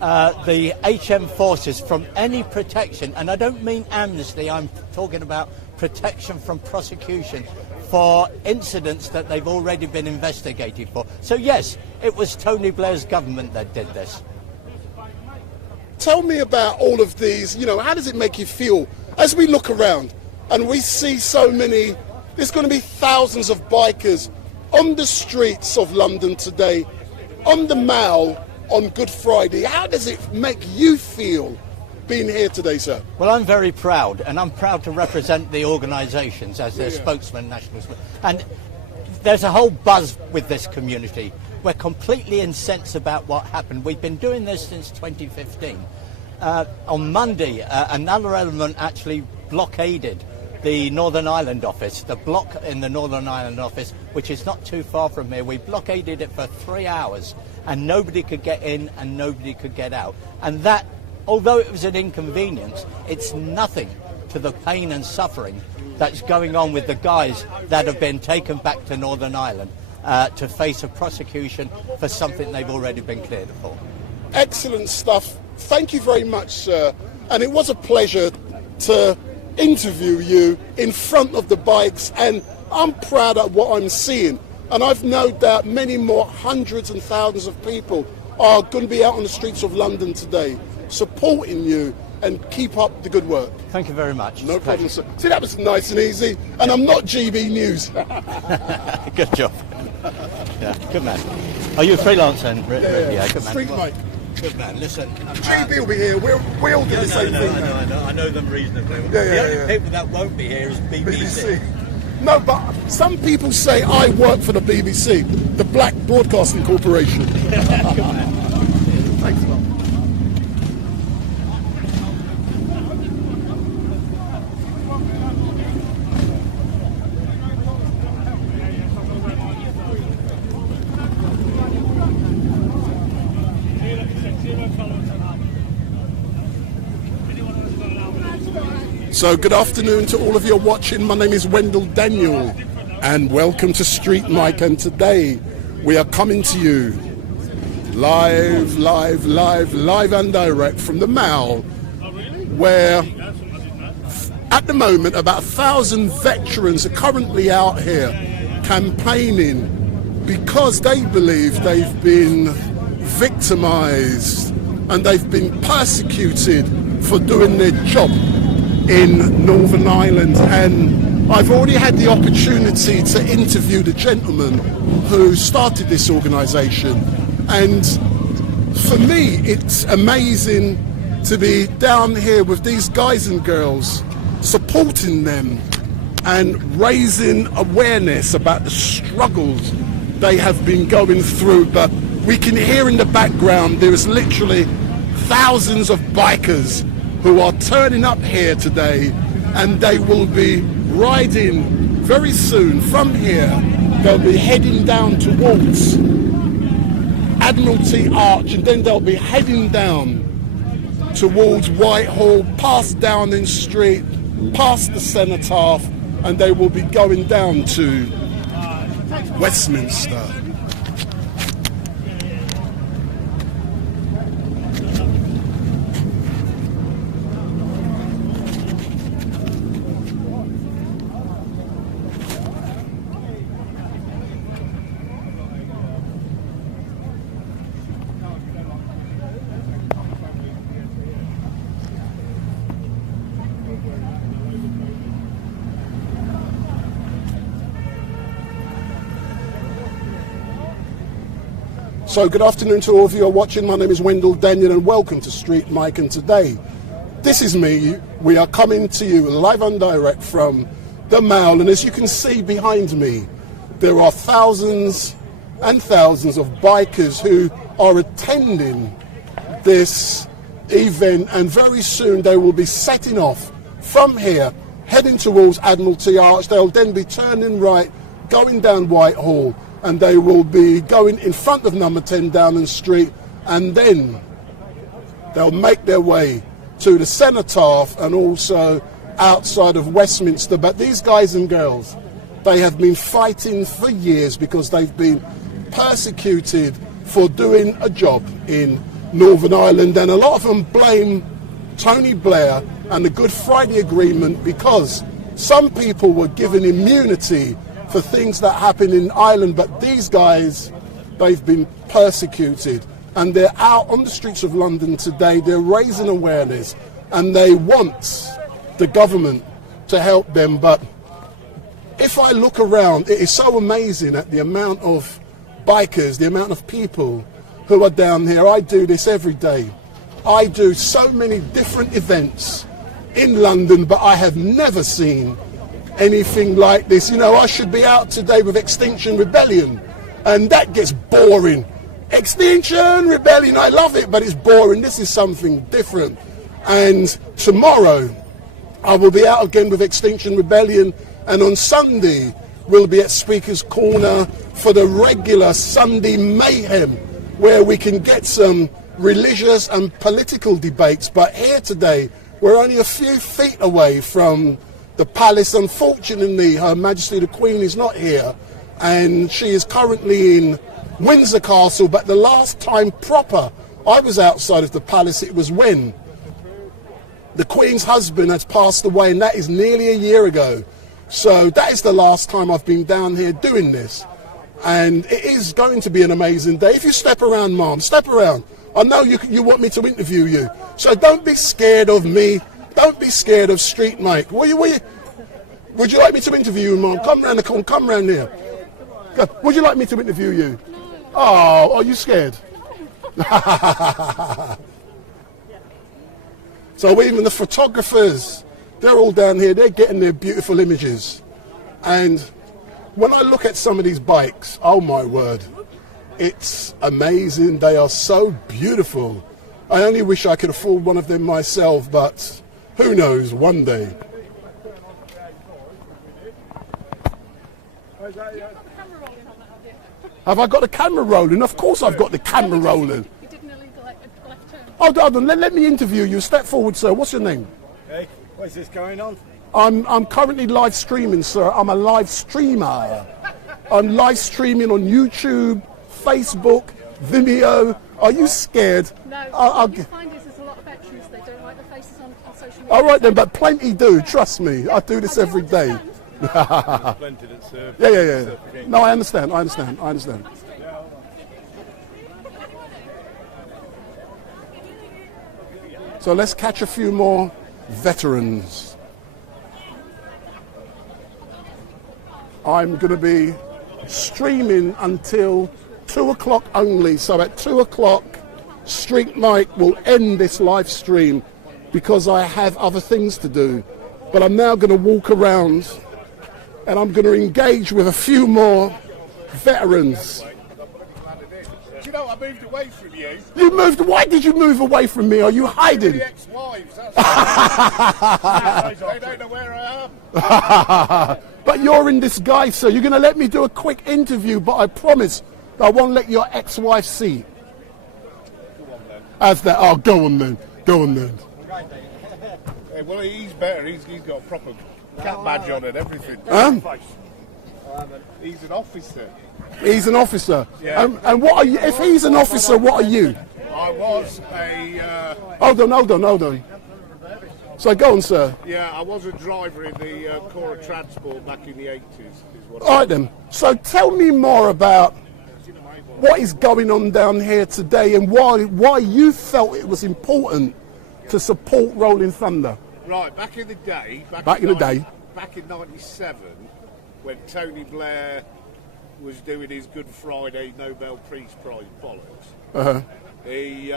the HM forces from any protection, and I don't mean amnesty, I'm talking about protection from prosecution for incidents that they've already been investigated for. So yes, it was Tony Blair's government that did this. Tell me about all of these, how does it make you feel as we look around and we see so many, there's going to be thousands of bikers on the streets of London today, on the Mall on Good Friday. How does it make you feel being here today, sir? Well, I'm very proud, and I'm proud to represent the organisations as their spokesman, national spokesman. And there's a whole buzz with this community. We're completely incensed about what happened. We've been doing this since 2015. On Monday, another element actually blockaded the Northern Ireland office, the block in the Northern Ireland office, which is not too far from here. We blockaded it for 3 hours, and nobody could get in and nobody could get out. And that, although it was an inconvenience, it's nothing to the pain and suffering that's going on with the guys that have been taken back to Northern Ireland to face a prosecution for something they've already been cleared for. Excellent stuff. Thank you very much, sir. And it was a pleasure to interview you in front of the bikes, and I'm proud of what I'm seeing. And I've no doubt many more hundreds and thousands of people are going to be out on the streets of London today supporting you, and keep up the good work. Thank you very much. No problem, sir. See, that was nice and easy, and I'm not GB News. Good job. Yeah, good man. Are you a freelancer then? Yeah, good man. StreetMic. Good man, listen. GB will be here, we all do the same thing. I know them reasonably. Yeah, the only people that won't be here is BBC. No, but some people say I work for the BBC, the Black Broadcasting Corporation. Good man. Thanks a lot. So good afternoon to all of you watching. My name is Wendell Daniel and welcome to StreetMic, and today we are coming to you live and direct from the Mall, where at the moment about 1,000 veterans are currently out here campaigning because they believe they've been victimized and they've been persecuted for doing their job in Northern Ireland. And I've already had the opportunity to interview the gentleman who started this organisation, and for me it's amazing to be down here with these guys and girls, supporting them and raising awareness about the struggles they have been going through. But we can hear in the background there is literally thousands of bikers who are turning up here today, and they will be riding very soon from here. They'll be heading down towards Admiralty Arch, and then they'll be heading down towards Whitehall, past Downing Street, past the Cenotaph, and they will be going down to Westminster. So good afternoon to all of you who are watching. My name is Wendell Daniel and welcome to StreetMic, and today this is me. We are coming to you live and direct from the Mall, and as you can see behind me there are thousands and thousands of bikers who are attending this event, and very soon they will be setting off from here heading towards Admiralty Arch. They'll then be turning right, going down Whitehall, and they will be going in front of number 10 Downing Street, and then they'll make their way to the Cenotaph and also outside of Westminster. But these guys and girls, they have been fighting for years because they've been persecuted for doing a job in Northern Ireland, and a lot of them blame Tony Blair and the Good Friday Agreement because some people were given immunity for things that happen in Ireland, but these guys, they've been persecuted, and they're out on the streets of London today. They're raising awareness and they want the government to help them. But if I look around, it is so amazing at the amount of bikers, the amount of people who are down here. I do this every day. I do so many different events in London, but I have never seen anything like this. You know, I should be out today with Extinction Rebellion, and that gets boring. Extinction Rebellion, I love it, but it's boring. This is something different. And tomorrow I will be out again with Extinction Rebellion, and on Sunday we'll be at Speaker's Corner for the regular Sunday mayhem, where we can get some religious and political debates. But here today we're only a few feet away from the palace. Unfortunately, Her Majesty the Queen is not here, and she is currently in Windsor Castle. But the last time proper I was outside of the palace, it was when the Queen's husband has passed away, and that is nearly a year ago. So that is the last time I've been down here doing this. And it is going to be an amazing day. If you step around, Mom, step around. I know you want me to interview you. So don't be scared of me. Don't be scared of StreetMic. Would you like me to interview you, Mom? Come round the corner. Come round here. Would you like me to interview you? Oh, are you scared? So even the photographers, they're all down here. They're getting their beautiful images. And when I look at some of these bikes, oh my word, it's amazing. They are so beautiful. I only wish I could afford one of them myself, but who knows, one day. Have I got the camera rolling? Of course I've got the camera rolling. You did an illegal left turn. Hold on, let me interview you. Step forward, sir. What's your name? Hey, what's this going on? I'm currently live streaming, sir. I'm a live streamer. I'm live streaming on YouTube, Facebook, Vimeo. Are you scared? No, what you find is there's a lot of veterans, they don't like the faces on social media. All right then, but plenty do. Trust me. I do this every day. Plenty that serve. Yeah. No, I understand. So let's catch a few more veterans. I'm going to be streaming until 2 o'clock only. So at 2 o'clock, StreetMic will end this live stream because I have other things to do. But I'm now going to walk around and I'm going to engage with a few more veterans. Do you know, I moved away from you. You moved? Why did you move away from me? Are you hiding? The ex-wives, that's they don't know where I am. But you're in disguise, sir. You're going to let me do a quick interview, but I promise I won't let your ex-wife see. Go on then. As that, oh, go on then. Hey, well, he's better. He's got a proper cat badge on and everything. He's an officer. He's an officer. Yeah. And what are you? If he's an officer, what are you? I was a... Hold on. So go on, sir. Yeah, I was a driver in the Corps of Transport back in the 80s. All right then. So tell me more about what is going on down here today and why you felt it was important to support Rolling Thunder. Right, back in the day. Back in 97, when Tony Blair was doing his Good Friday Nobel Peace Prize bollocks, he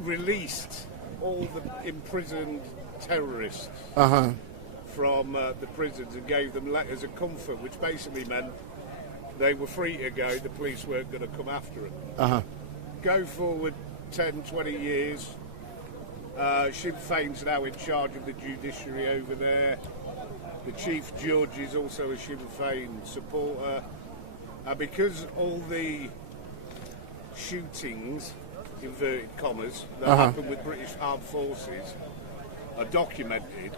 released all the imprisoned terrorists from the prisons and gave them letters of comfort, which basically meant they were free to go, the police weren't going to come after them. Go forward 10, 20 years, Sinn Féin's now in charge of the judiciary over there. The chief judge is also a Sinn Féin supporter. Because all the shootings, inverted commas, that happen with British armed forces are documented,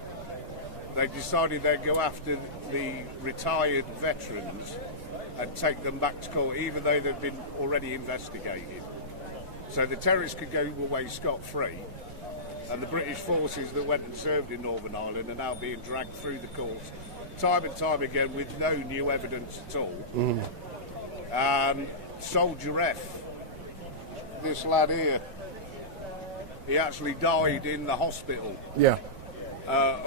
they decided they'd go after the retired veterans and take them back to court, even though they've been already investigated. So the terrorists could go away scot-free, and the British forces that went and served in Northern Ireland are now being dragged through the courts time and time again with no new evidence at all. And Soldier F, this lad here, he actually died in the hospital.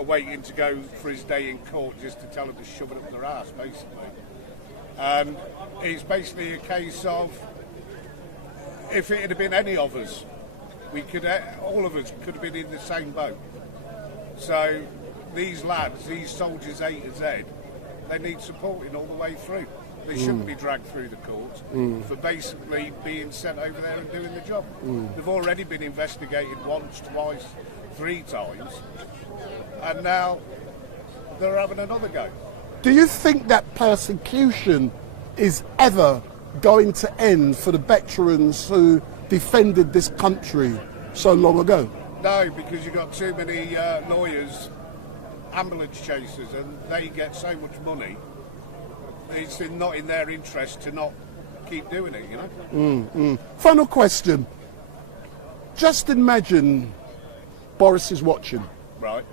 Waiting to go for his day in court just to tell them to shove it up their ass, basically. And it's basically a case of, if it had been any of us, all of us could have been in the same boat. So these lads, these soldiers A to Z, they need supporting all the way through. They shouldn't be dragged through the courts for basically being sent over there and doing the job. They've already been investigated once, twice, 3 times, and now they're having another go. Do you think that persecution is ever going to end for the veterans who defended this country so long ago? No, because you've got too many lawyers, ambulance chasers, and they get so much money. It's not in their interest to not keep doing it, you know? Final question. Just imagine Boris is watching. Right.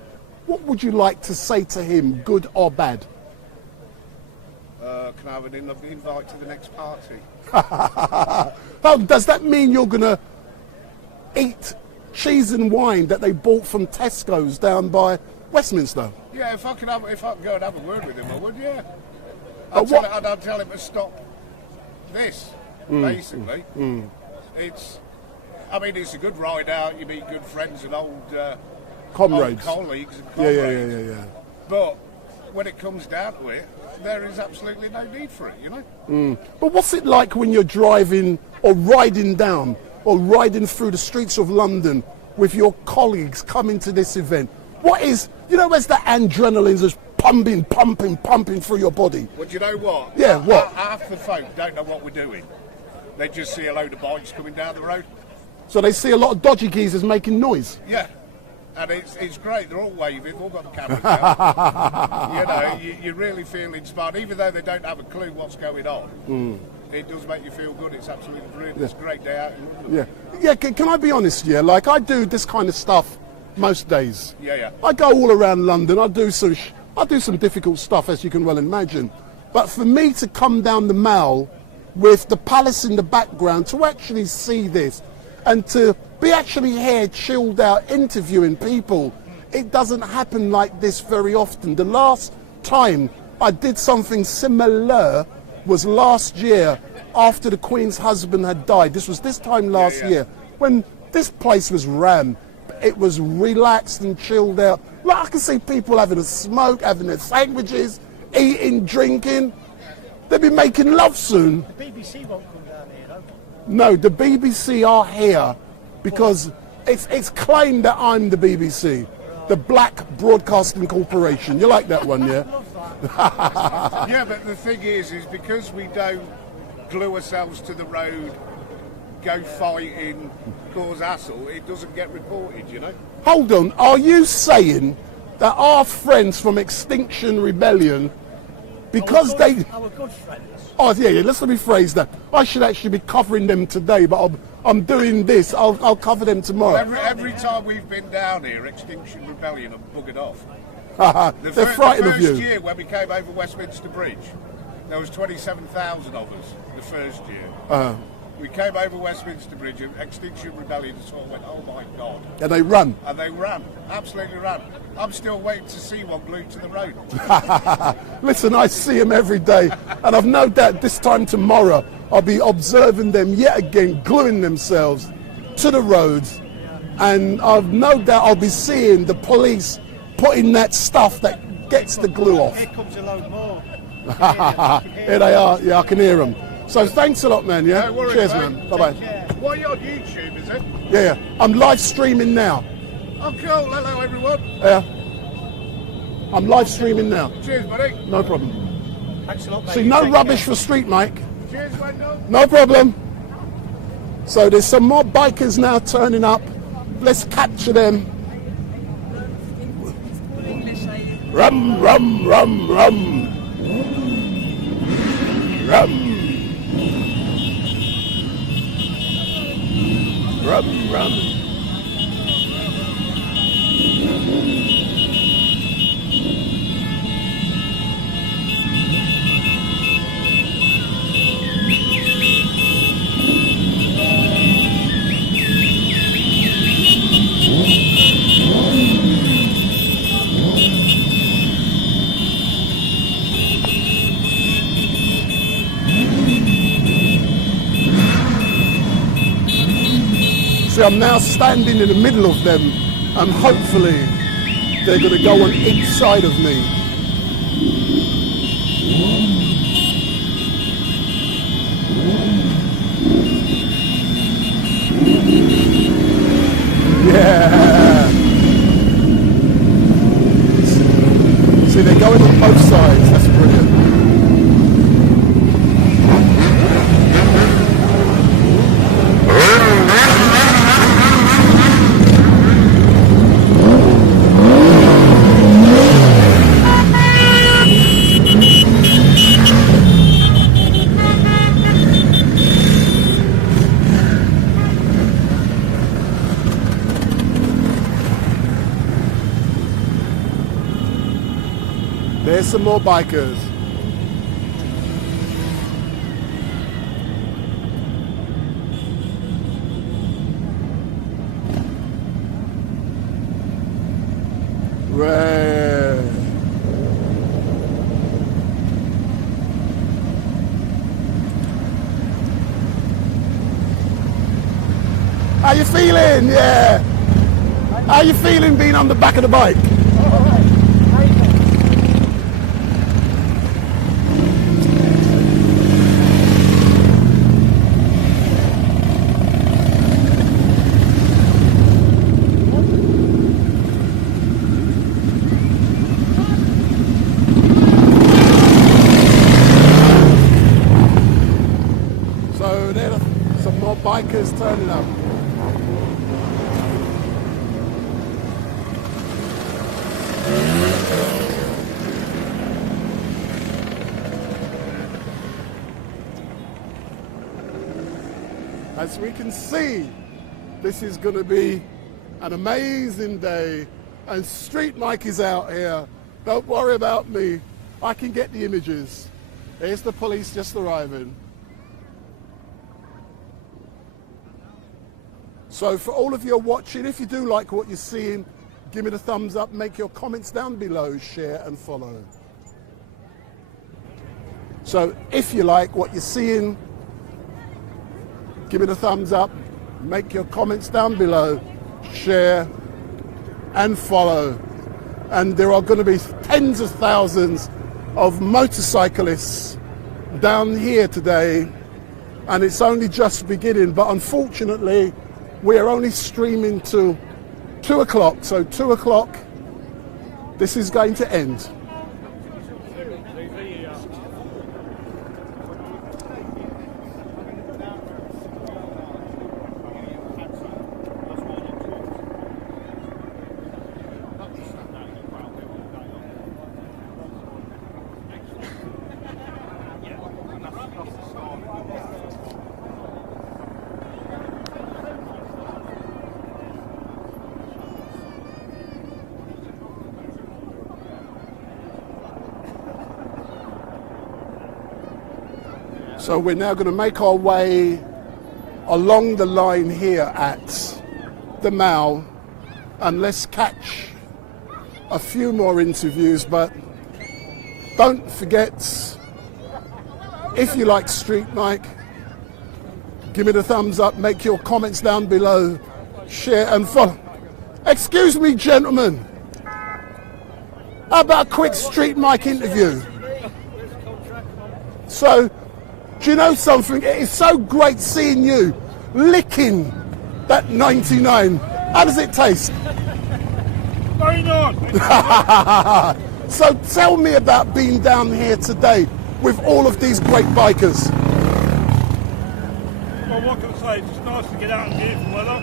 What would you like to say to him, good or bad? can I have an invite to the next party? Oh, does that mean you're going to eat cheese and wine that they bought from Tesco's down by Westminster? Yeah, if I can go and have a word with him, I would, yeah. I'd tell him to stop this, basically. It's a good ride out, you meet good friends and old comrades. Old colleagues and comrades. Yeah. But when it comes down to it, there is absolutely no need for it, you know? But what's it like when you're driving or riding down or riding through the streets of London with your colleagues coming to this event? What is, as the adrenaline's just pumping through your body? Well, do you know what? Yeah, what? Half the folk don't know what we're doing. They just see a load of bikes coming down the road. So they see a lot of dodgy geezers making noise? Yeah. And it's great. They're all waving. They've all got the cameras out. You really feel inspired, even though they don't have a clue what's going on. It does make you feel good. It's absolutely brilliant. Yeah. It's a great day out in London. Yeah. Can I be honest? Yeah, like I do this kind of stuff most days. Yeah. I go all around London. I do some difficult stuff, as you can well imagine. But for me to come down the Mall with the palace in the background, to actually see this, and to be actually here, chilled out, interviewing people, it doesn't happen like this very often. The last time I did something similar was last year after the Queen's husband had died. This was this time last year when this place was rammed. It was relaxed and chilled out. Like I can see people having a smoke, having their sandwiches, eating, drinking. They'll be making love soon. The BBC won't come down here, though. No, the BBC are here because it's claimed that I'm the BBC, the Black Broadcasting Corporation. You like that one, yeah? Yeah, but the thing is because we don't glue ourselves to the road, go fighting, cause hassle, it doesn't get reported, you know? Hold on, are you saying that our friends from Extinction Rebellion, because Our good friends. Oh, yeah, let's let me phrase that. I should actually be covering them today, but I'm doing this. I'll cover them tomorrow. Every time we've been down here, Extinction Rebellion have buggered off. They're frightened of you. The first year when we came over Westminster Bridge, there was 27,000 of us the first year. We came over Westminster Bridge and Extinction Rebellion sort of went, oh my God. And they run. And they ran, absolutely ran. I'm still waiting to see one glued to the road. Listen, I see them every day, and I've no doubt this time tomorrow I'll be observing them yet again gluing themselves to the roads, and I've no doubt I'll be seeing the police putting that stuff that gets the glue off. Here comes a load more. Here they are, yeah, I can hear them. So thanks a lot, man, yeah? No worries, cheers, mate. man. Bye-bye. What are you on YouTube, is it? Yeah. I'm live streaming now. Oh, cool. Hello, everyone. Yeah. I'm live streaming now. Cheers, buddy. No problem. Thanks a lot, mate. See, no rubbish for StreetMic. Cheers, Wendell. No problem. So there's some more bikers now turning up. Let's capture them. Rum, rum, rum, rum. Rum. Rum, rum. See, I'm now standing in the middle of them, and hopefully they're going to go on each side of me. Yeah. See, they're going on both sides. That's brilliant. There's some more bikers. How you feeling? Yeah. How you feeling being on the back of the bike? So there are some more bikers turning up. As we can see, this is going to be an amazing day, and StreetMic is out here. Don't worry about me, I can get the images. Here's the police just arriving. So for all of you watching, if you do like what you're seeing, give me the thumbs up, make your comments down below, share and follow. So if you like what you're seeing, give me the thumbs up, make your comments down below, share and follow. And there are going to be tens of thousands of motorcyclists down here today, and it's only just beginning, but unfortunately we are only streaming to 2 o'clock, so 2 o'clock this is going to end. So we're now going to make our way along the line here at the Mall, and let's catch a few more interviews. But don't forget, if you like StreetMic, give me the thumbs up, make your comments down below, share and follow. Excuse me, gentlemen, how about a quick StreetMic interview? So, do you know something? It is so great seeing you licking that 99. How does it taste? Very nice. So tell me about being down here today with all of these great bikers. Well, what can I say? It's nice to get out and get some weather,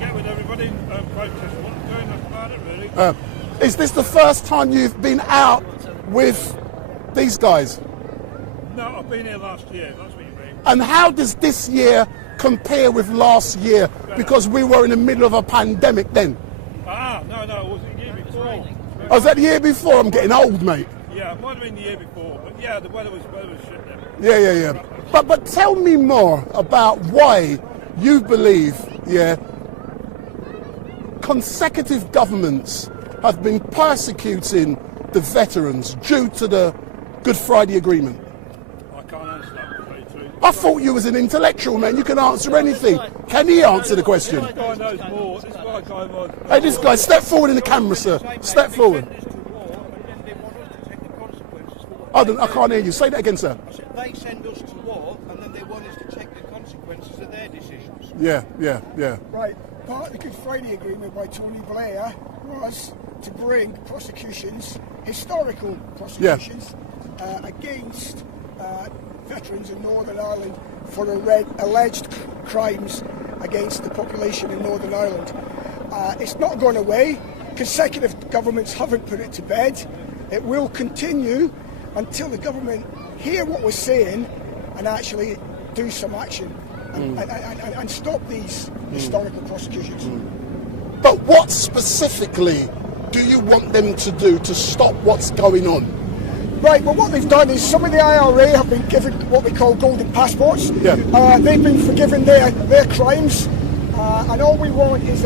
get with everybody and protest what's going on about it, really. Is this the first time you've been out with these guys? No, I've been here last year, that's what you mean. And how does this year compare with last year? Because we were in the middle of a pandemic then. No, it was the year before. Oh, was that the year before? I'm getting old, mate. Yeah, it might have been the year before, but yeah, the weather was shit then. Yeah. But tell me more about why you believe, consecutive governments have been persecuting the veterans due to the Good Friday Agreement. I thought you was an intellectual, man. You can answer anything. Can he answer the question? This guy knows more. Hey, this guy, step forward in the camera, sir. Step forward. I can't hear you. Say that again, sir. They send us to war, and then they want us to check the consequences of their decisions. Yeah. Right. Part of the Good Friday Agreement by Tony Blair was to bring prosecutions, historical prosecutions, against veterans in Northern Ireland for alleged crimes against the population in Northern Ireland. It's not gone away. Consecutive governments haven't put it to bed. It will continue until the government hear what we're saying and actually do some action and stop these historical prosecutions. But what specifically do you want them to do to stop what's going on? Right, well what they've done is some of the IRA have been given what we call golden passports. Yeah. They've been forgiven their crimes, and all we want is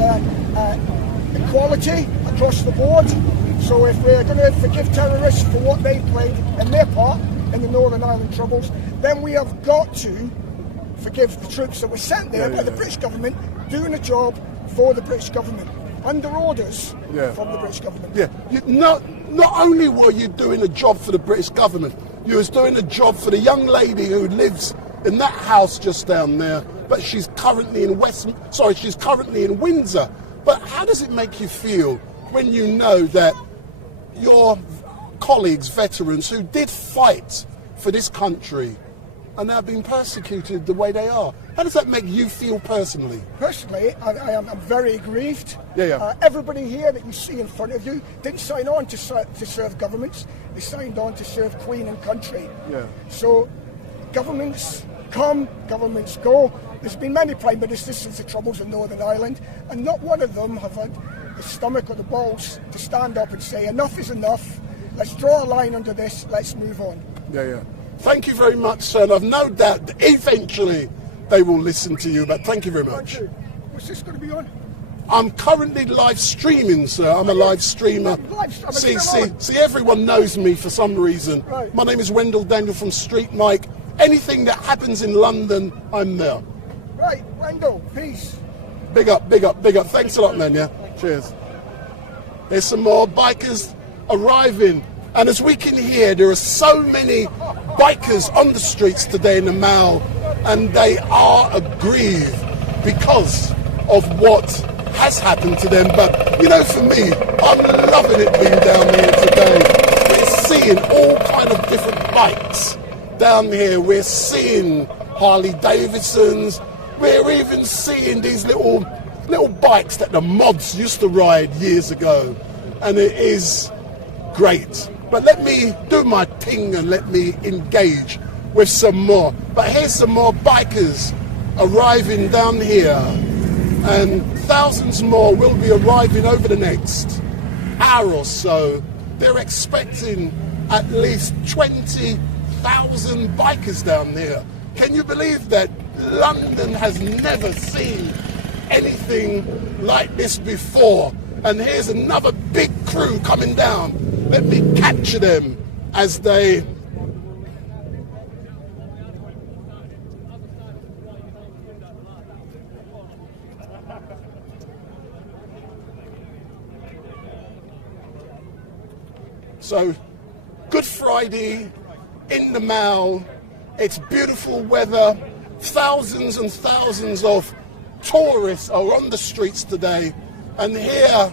equality across the board. So if we're going to forgive terrorists for what they played in their part in the Northern Ireland Troubles, then we have got to forgive the troops that were sent there by the British government, doing a job for the British government, under orders from the British government. Yeah, not only were you doing a job for the British government, you was doing a job for the young lady who lives in that house just down there, but she's currently in she's currently in Windsor. But how does it make you feel when you know that your colleagues, veterans who did fight for this country, are now being persecuted the way they are? How does that make you feel personally? Personally, I'm very aggrieved. Yeah. Everybody here that you see in front of you didn't sign on to serve governments. They signed on to serve Queen and country. Yeah. So governments come, governments go. There's been many Prime Ministers since the Troubles in Northern Ireland, and not one of them have had the stomach or the balls to stand up and say, enough is enough, let's draw a line under this, let's move on. Yeah. Thank you very much, sir, and I've no doubt that eventually they will listen to you, but thank you very much. What's this going to be on? I'm currently live streaming, sir. I'm a live streamer. See, everyone knows me for some reason. Right. My name is Wendell Daniel from StreetMic. Anything that happens in London, I'm there. Right, Wendell, peace. Big up. Thanks a lot, man, yeah? Cheers. There's some more bikers arriving. And as we can hear, there are so many bikers on the streets today in the Mall, and they are aggrieved because of what has happened to them. But, you know, for me, I'm loving it being down here today. We're seeing all kind of different bikes down here. We're seeing Harley Davidsons. We're even seeing these little bikes that the mods used to ride years ago. And it is great. But let me do my thing and let me engage with some more. But here's some more bikers arriving down here, and thousands more will be arriving over the next hour or so. They're expecting at least 20,000 bikers down there. Can you believe that? London has never seen anything like this before. And here's another big crew coming down. Let me capture them as they... So, Good Friday in the Mall. It's beautiful weather. Thousands and thousands of tourists are on the streets today. And here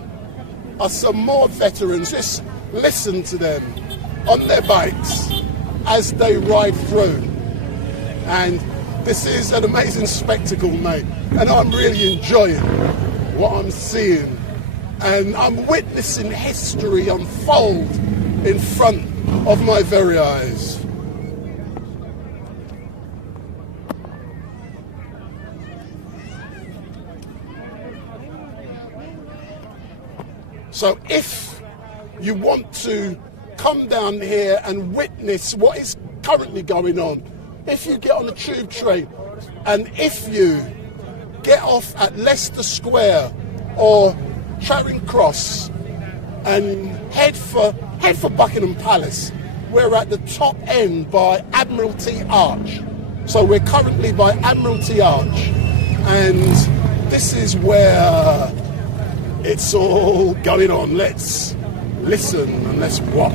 are some more veterans. Just listen to them on their bikes as they ride through. And this is an amazing spectacle, mate. And I'm really enjoying what I'm seeing. And I'm witnessing history unfold in front of my very eyes. So if you want to come down here and witness what is currently going on, if you get on the tube train and if you get off at Leicester Square or Charing Cross and head for Buckingham Palace, we're at the top end by Admiralty Arch. So we're currently by Admiralty Arch, and this is where it's all going on. Let's listen and let's watch.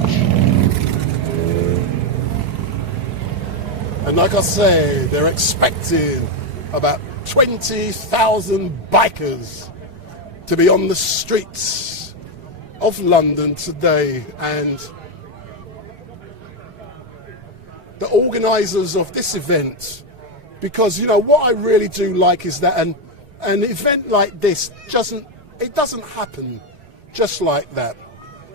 And like I say, they're expecting about 20,000 bikers to be on the streets of London today. And the organisers of this event, because, you know, what I really do like is that an event like this doesn't happen just like that.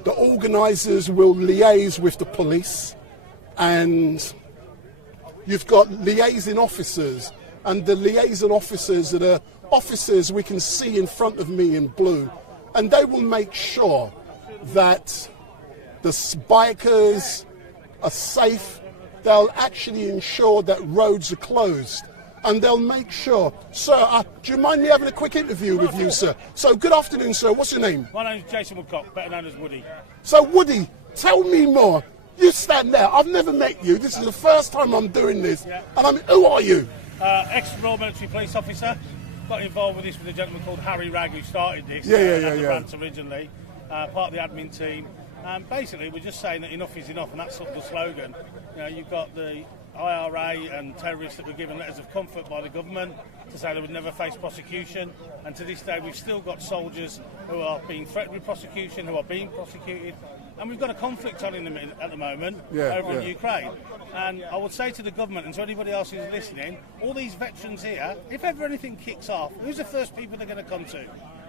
The organisers will liaise with the police, and you've got liaison officers, and the liaison officers are the officers we can see in front of me in blue, and they will make sure that the bikers are safe. They'll actually ensure that roads are closed. And they'll make sure. Sir, do you mind me having a quick interview with you, sir? So, good afternoon, sir. What's your name? My name's Jason Woodcock, better known as Woody. So, Woody, tell me more. You stand there. I've never met you. This is the first time I'm doing this. Yeah. And who are you? Ex-Royal Military Police Officer. Got involved with this with a gentleman called Harry Ragg who started this. As a rant originally. Part of the admin team. And basically, we're just saying that enough is enough, and that's sort of the slogan. You know, you've got the IRA and terrorists that were given letters of comfort by the government to say they would never face prosecution, and to this day we've still got soldiers who are being threatened with prosecution, who are being prosecuted, and we've got a conflict on at the moment over in Ukraine. And I would say to the government and to anybody else who's listening, all these veterans here, if ever anything kicks off, who's the first people they're going to come to?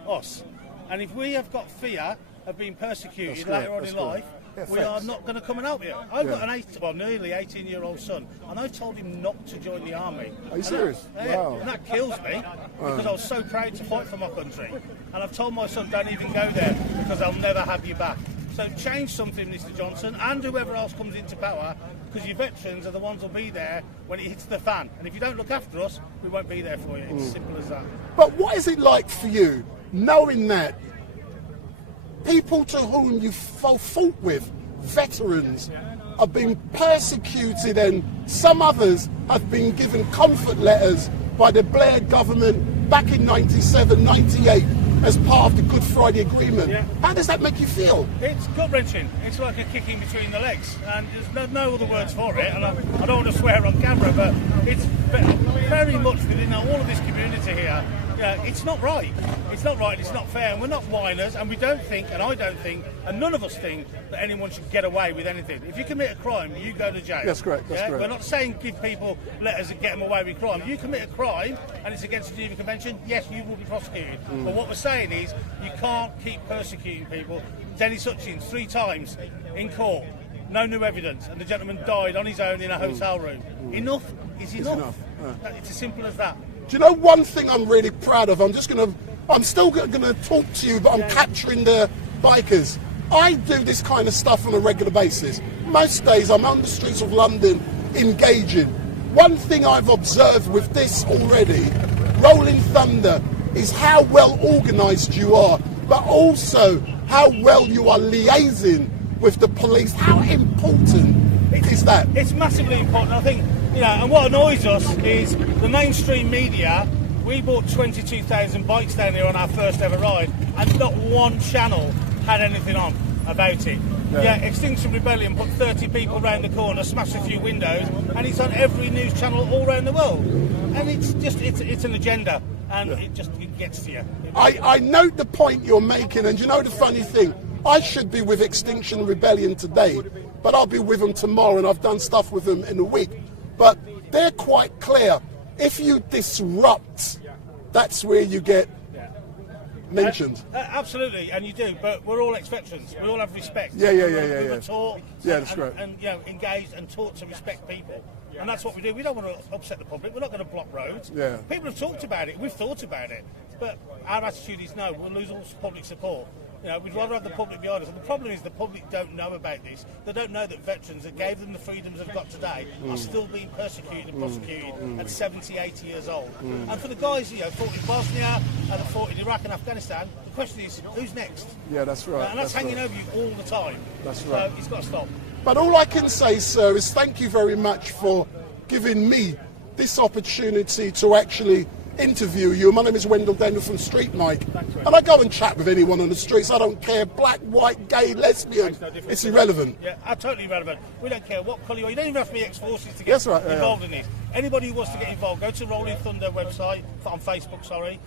Us. And if we have got fear of being persecuted later on in life, we are not going to come and help you. I've got an nearly 18-year-old son, and I told him not to join the army. Are you serious? Wow. And that kills me, because I was so proud to fight for my country. And I've told my son, don't even go there, because I'll never have you back. So change something, Mr. Johnson, and whoever else comes into power, because your veterans are the ones who'll be there when it hits the fan. And if you don't look after us, we won't be there for you. It's as simple as that. But what is it like for you, knowing that people to whom you fought with, veterans, are being persecuted, and some others have been given comfort letters by the Blair government back in 97, 98 as part of the Good Friday Agreement? How does that make you feel? It's gut-wrenching. It's like a kicking between the legs, and there's no other words for it, and I don't want to swear on camera, but it's very much within all of this community here. It's not right. It's not right, it's not fair, and we're not whiners, and we don't think, and I don't think, and none of us think, that anyone should get away with anything. If you commit a crime, you go to jail. That's correct, that's correct. We're not saying give people letters and get them away with crime. If you commit a crime, and it's against the Geneva Convention, yes, you will be prosecuted. But what we're saying is, you can't keep persecuting people. Dennis Hutchins, 3 times in court, no new evidence, and the gentleman died on his own in a hotel room. Enough is enough. It's as simple as that. Do you know one thing I'm really proud of? I'm still going to talk to you, but I'm capturing the bikers. I do this kind of stuff on a regular basis. Most days I'm on the streets of London engaging. One thing I've observed with this already, Rolling Thunder, is how well organised you are, but also how well you are liaising with the police. How important is that? It's massively important, I think. And what annoys us is the mainstream media. We bought 22,000 bikes down here on our first ever ride, and not one channel had anything on about it. Extinction Rebellion put 30 people round the corner, smashed a few windows, and it's on every news channel all around the world. And it's an agenda, and it gets to you. I note the point you're making, and you know the funny thing? I should be with Extinction Rebellion today, but I'll be with them tomorrow, and I've done stuff with them in a week. But they're quite clear. If you disrupt, that's where you get mentioned. Absolutely, and you do. But we're all ex-veterans. We all have respect. Yeah. We were taught that's great. And engaged and taught to respect people. And that's what we do. We don't want to upset the public. We're not going to block roads. People have talked about it. We've thought about it. But our attitude is no. We'll lose all public support. We'd rather have the public behind us. And the problem is the public don't know about this. They don't know that veterans that gave them the freedoms they've got today are still being persecuted and prosecuted at 70, 80 years old. And for the guys, fought in Bosnia and fought in Iraq and Afghanistan, the question is, who's next? Yeah, that's right. And that's hanging over you all the time. That's right. So it's got to stop. But all I can say, sir, is thank you very much for giving me this opportunity to actually interview you. My name is Wendell Daniel from StreetMic, and I go and chat with anyone on the streets. I don't care, black, white, gay, lesbian. It's irrelevant. Totally irrelevant. We don't care what colour you are. You don't even have to be ex-forces to get involved in this. Anybody who wants to get involved, go to Rolling Thunder website, on Facebook, sorry.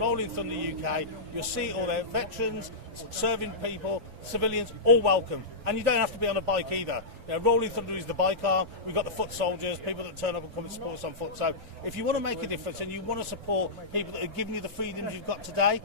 Rolling Thunder UK. You'll see all their veterans, serving people, civilians, all welcome. And you don't have to be on a bike either. Rolling Thunder is the bike arm. We've got the foot soldiers, people that turn up and come and support us on foot. So if you want to make a difference and you want to support people that are giving you the freedoms you've got today,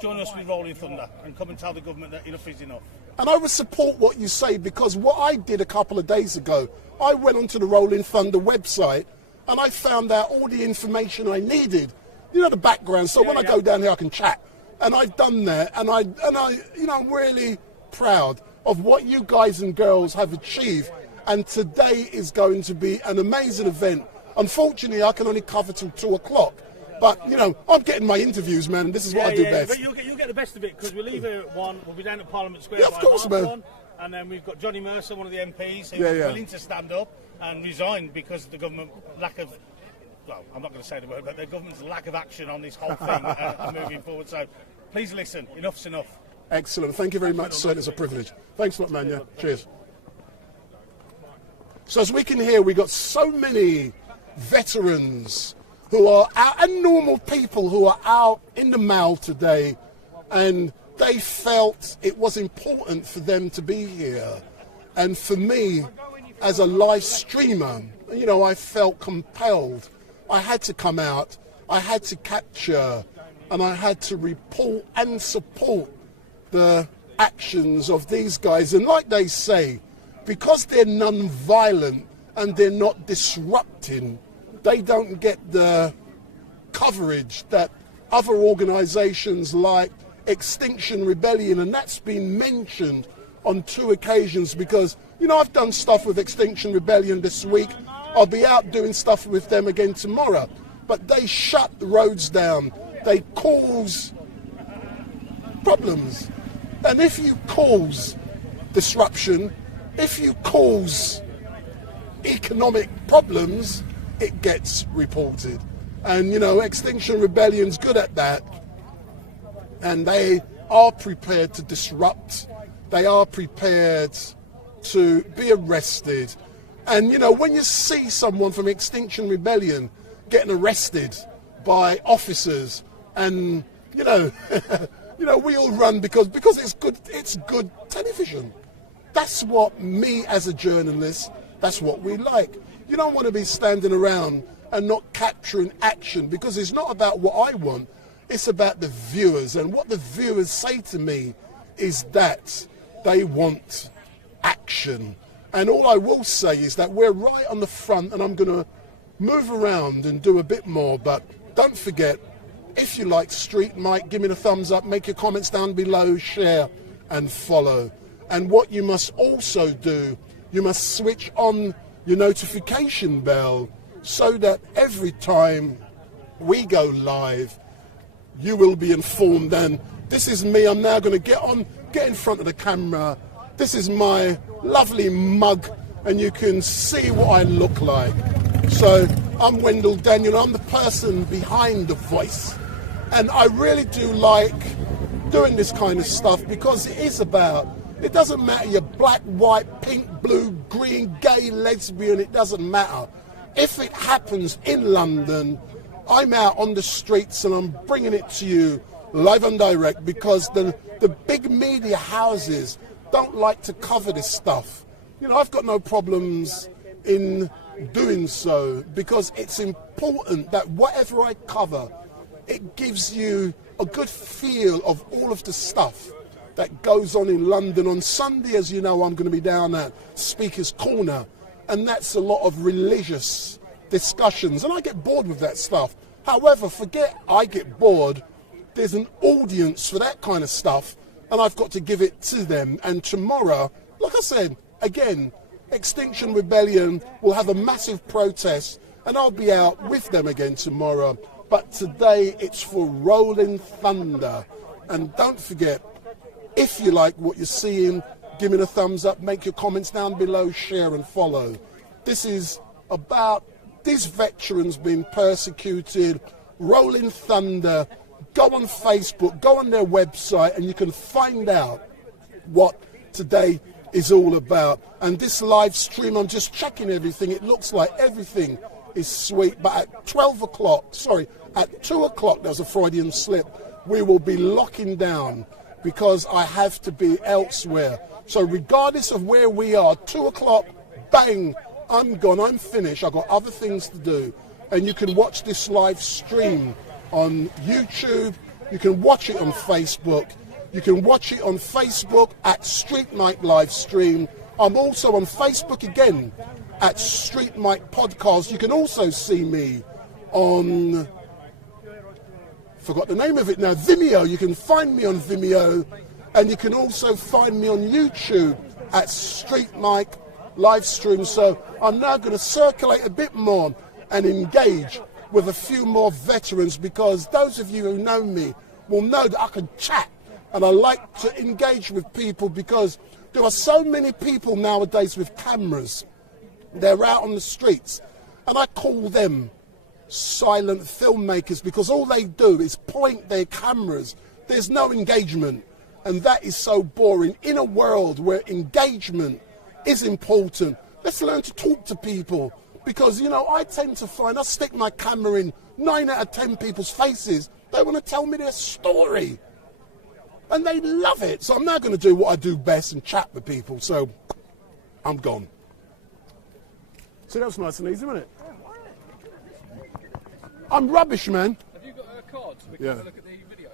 join us with Rolling Thunder and come and tell the government that enough is enough. And I would support what you say, because what I did a couple of days ago, I went onto the Rolling Thunder website and I found out all the information I needed. The background, so when I go down here I can chat. And I've done that, and I'm really proud of what you guys and girls have achieved. And today is going to be an amazing event. Unfortunately, I can only cover till 2 o'clock. But, I'm getting my interviews, man, and this is what I do best. But you'll get the best of it, because we'll leave here at 1, we'll be down at Parliament Square of course, man. 1, and then we've got Johnny Mercer, one of the MPs, who's willing to stand up and resign because of the government lack of well, I'm not going to say the word, but the government's lack of action on this whole thing moving forward. So please listen. Enough's enough. Excellent. Thank you very much, sir. It's a privilege. Thanks a lot, man. Yeah. Cheers. So as we can hear, we got so many veterans who are out, and normal people who are out in the mail today, and they felt it was important for them to be here. And for me, as a live streamer, you know, I felt compelled. I had to come out, I had to capture, and I had to report and support the actions of these guys. And like they say, because they're non-violent and they're not disrupting, they don't get the coverage that other organisations like Extinction Rebellion, and that's been mentioned on 2 occasions, because, you know, I've done stuff with Extinction Rebellion this week. I'll be out doing stuff with them again tomorrow. But they shut the roads down. They cause problems. And if you cause disruption, if you cause economic problems, it gets reported. And, you know, Extinction Rebellion's good at that. And they are prepared to disrupt. They are prepared to be arrested. And, you know, when you see someone from Extinction Rebellion getting arrested by officers, and, you know, we all run because it's good television. That's what me as a journalist, that's what we like. You don't want to be standing around and not capturing action, because it's not about what I want, it's about the viewers. And what the viewers say to me is that they want action. And all I will say is that we're right on the front, and I'm going to move around and do a bit more. But don't forget, if you like StreetMic, give me the thumbs up, make your comments down below, share and follow. And what you must also do, you must switch on your notification bell so that every time we go live, you will be informed. And this is me. I'm now going to get in front of the camera. This is my lovely mug, and you can see what I look like. So I'm Wendell Daniel. I'm the person behind the voice. And I really do like doing this kind of stuff, because it is about, it doesn't matter you're black, white, pink, blue, green, gay, lesbian, it doesn't matter. If it happens in London, I'm out on the streets and I'm bringing it to you live and direct, because the big media houses don't like to cover this stuff. You know, I've got no problems in doing so, because it's important that whatever I cover, it gives you a good feel of all of the stuff that goes on in London. On Sunday, as you know, I'm going to be down at Speaker's Corner, and that's a lot of religious discussions, and I get bored with that stuff. However, forget I get bored, there's an audience for that kind of stuff, and I've got to give it to them. And tomorrow, like I said, again, Extinction Rebellion will have a massive protest, and I'll be out with them again tomorrow. But today it's for Rolling Thunder. And don't forget, if you like what you're seeing, give me the thumbs up, make your comments down below, share and follow. This is about these veterans being persecuted. Rolling Thunder. Go on Facebook, go on their website, and you can find out what today is all about. And this live stream, I'm just checking everything. It looks like everything is sweet. But at 2 o'clock, there's a Freudian slip, we will be locking down, because I have to be elsewhere. So regardless of where we are, 2 o'clock, bang, I'm gone, I'm finished. I've got other things to do. And you can watch this live stream on YouTube. You can watch it on Facebook. You can watch it on Facebook at StreetMic LiveStream. I'm also on Facebook again at StreetMic Podcast. You can also see me on, forgot the name of it now, Vimeo. You can find me on Vimeo, and you can also find me on YouTube at StreetMic LiveStream. So I'm now going to circulate a bit more and engage with a few more veterans, because those of you who know me will know that I can chat, and I like to engage with people, because there are so many people nowadays with cameras. They're out on the streets, and I call them silent filmmakers, because all they do is point their cameras. There's no engagement, and that is so boring. In a world where engagement is important, let's learn to talk to people, because, you know, I tend to find I stick my camera in 9 out of 10 people's faces. They want to tell me their story, and they love it. So I'm now going to do what I do best and chat with people. So I'm gone. See, that was nice and easy, wasn't it? I'm rubbish, man. Have you got a card so we can have a look at the video?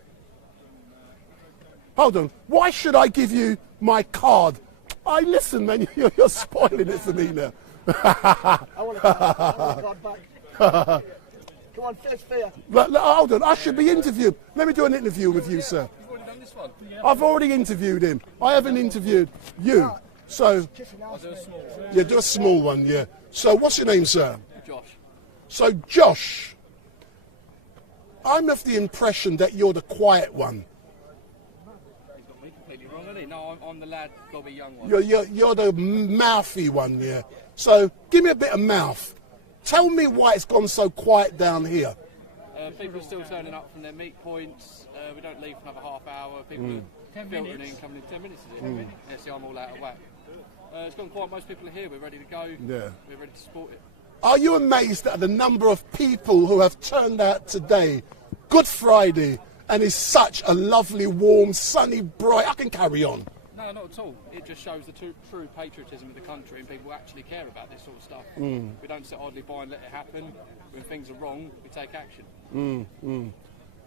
Hold on. Why should I give you my card? Listen, man, you're spoiling it for me now. I want a card back. Come on, fair. Hold on. I should be interviewed. Let me do an interview with you, sir. You've already done this one. I've already interviewed him. I haven't interviewed you. So, I'll do a small one. yeah, do a small one, yeah. So, what's your name, sir? Josh. So, Josh, I'm of the impression that you're the quiet one. He's got me completely wrong, hasn't he? No, I'm the lad, Bobby Young one. You're the mouthy one, yeah. So, give me a bit of mouth. Tell me why it's gone so quiet down here. People are still turning up from their meet points. We don't leave for another half hour. People are filtering in, coming in 10 minutes. Yeah, see, I'm all out of whack. It's gone quiet. Most people are here. We're ready to go. Yeah. We're ready to support it. Are you amazed at the number of people who have turned out today? Good Friday, and it's such a lovely, warm, sunny, bright. I can carry on. No, not at all. It just shows the true patriotism of the country, and people actually care about this sort of stuff. We don't sit idly by and let it happen. When things are wrong, we take action.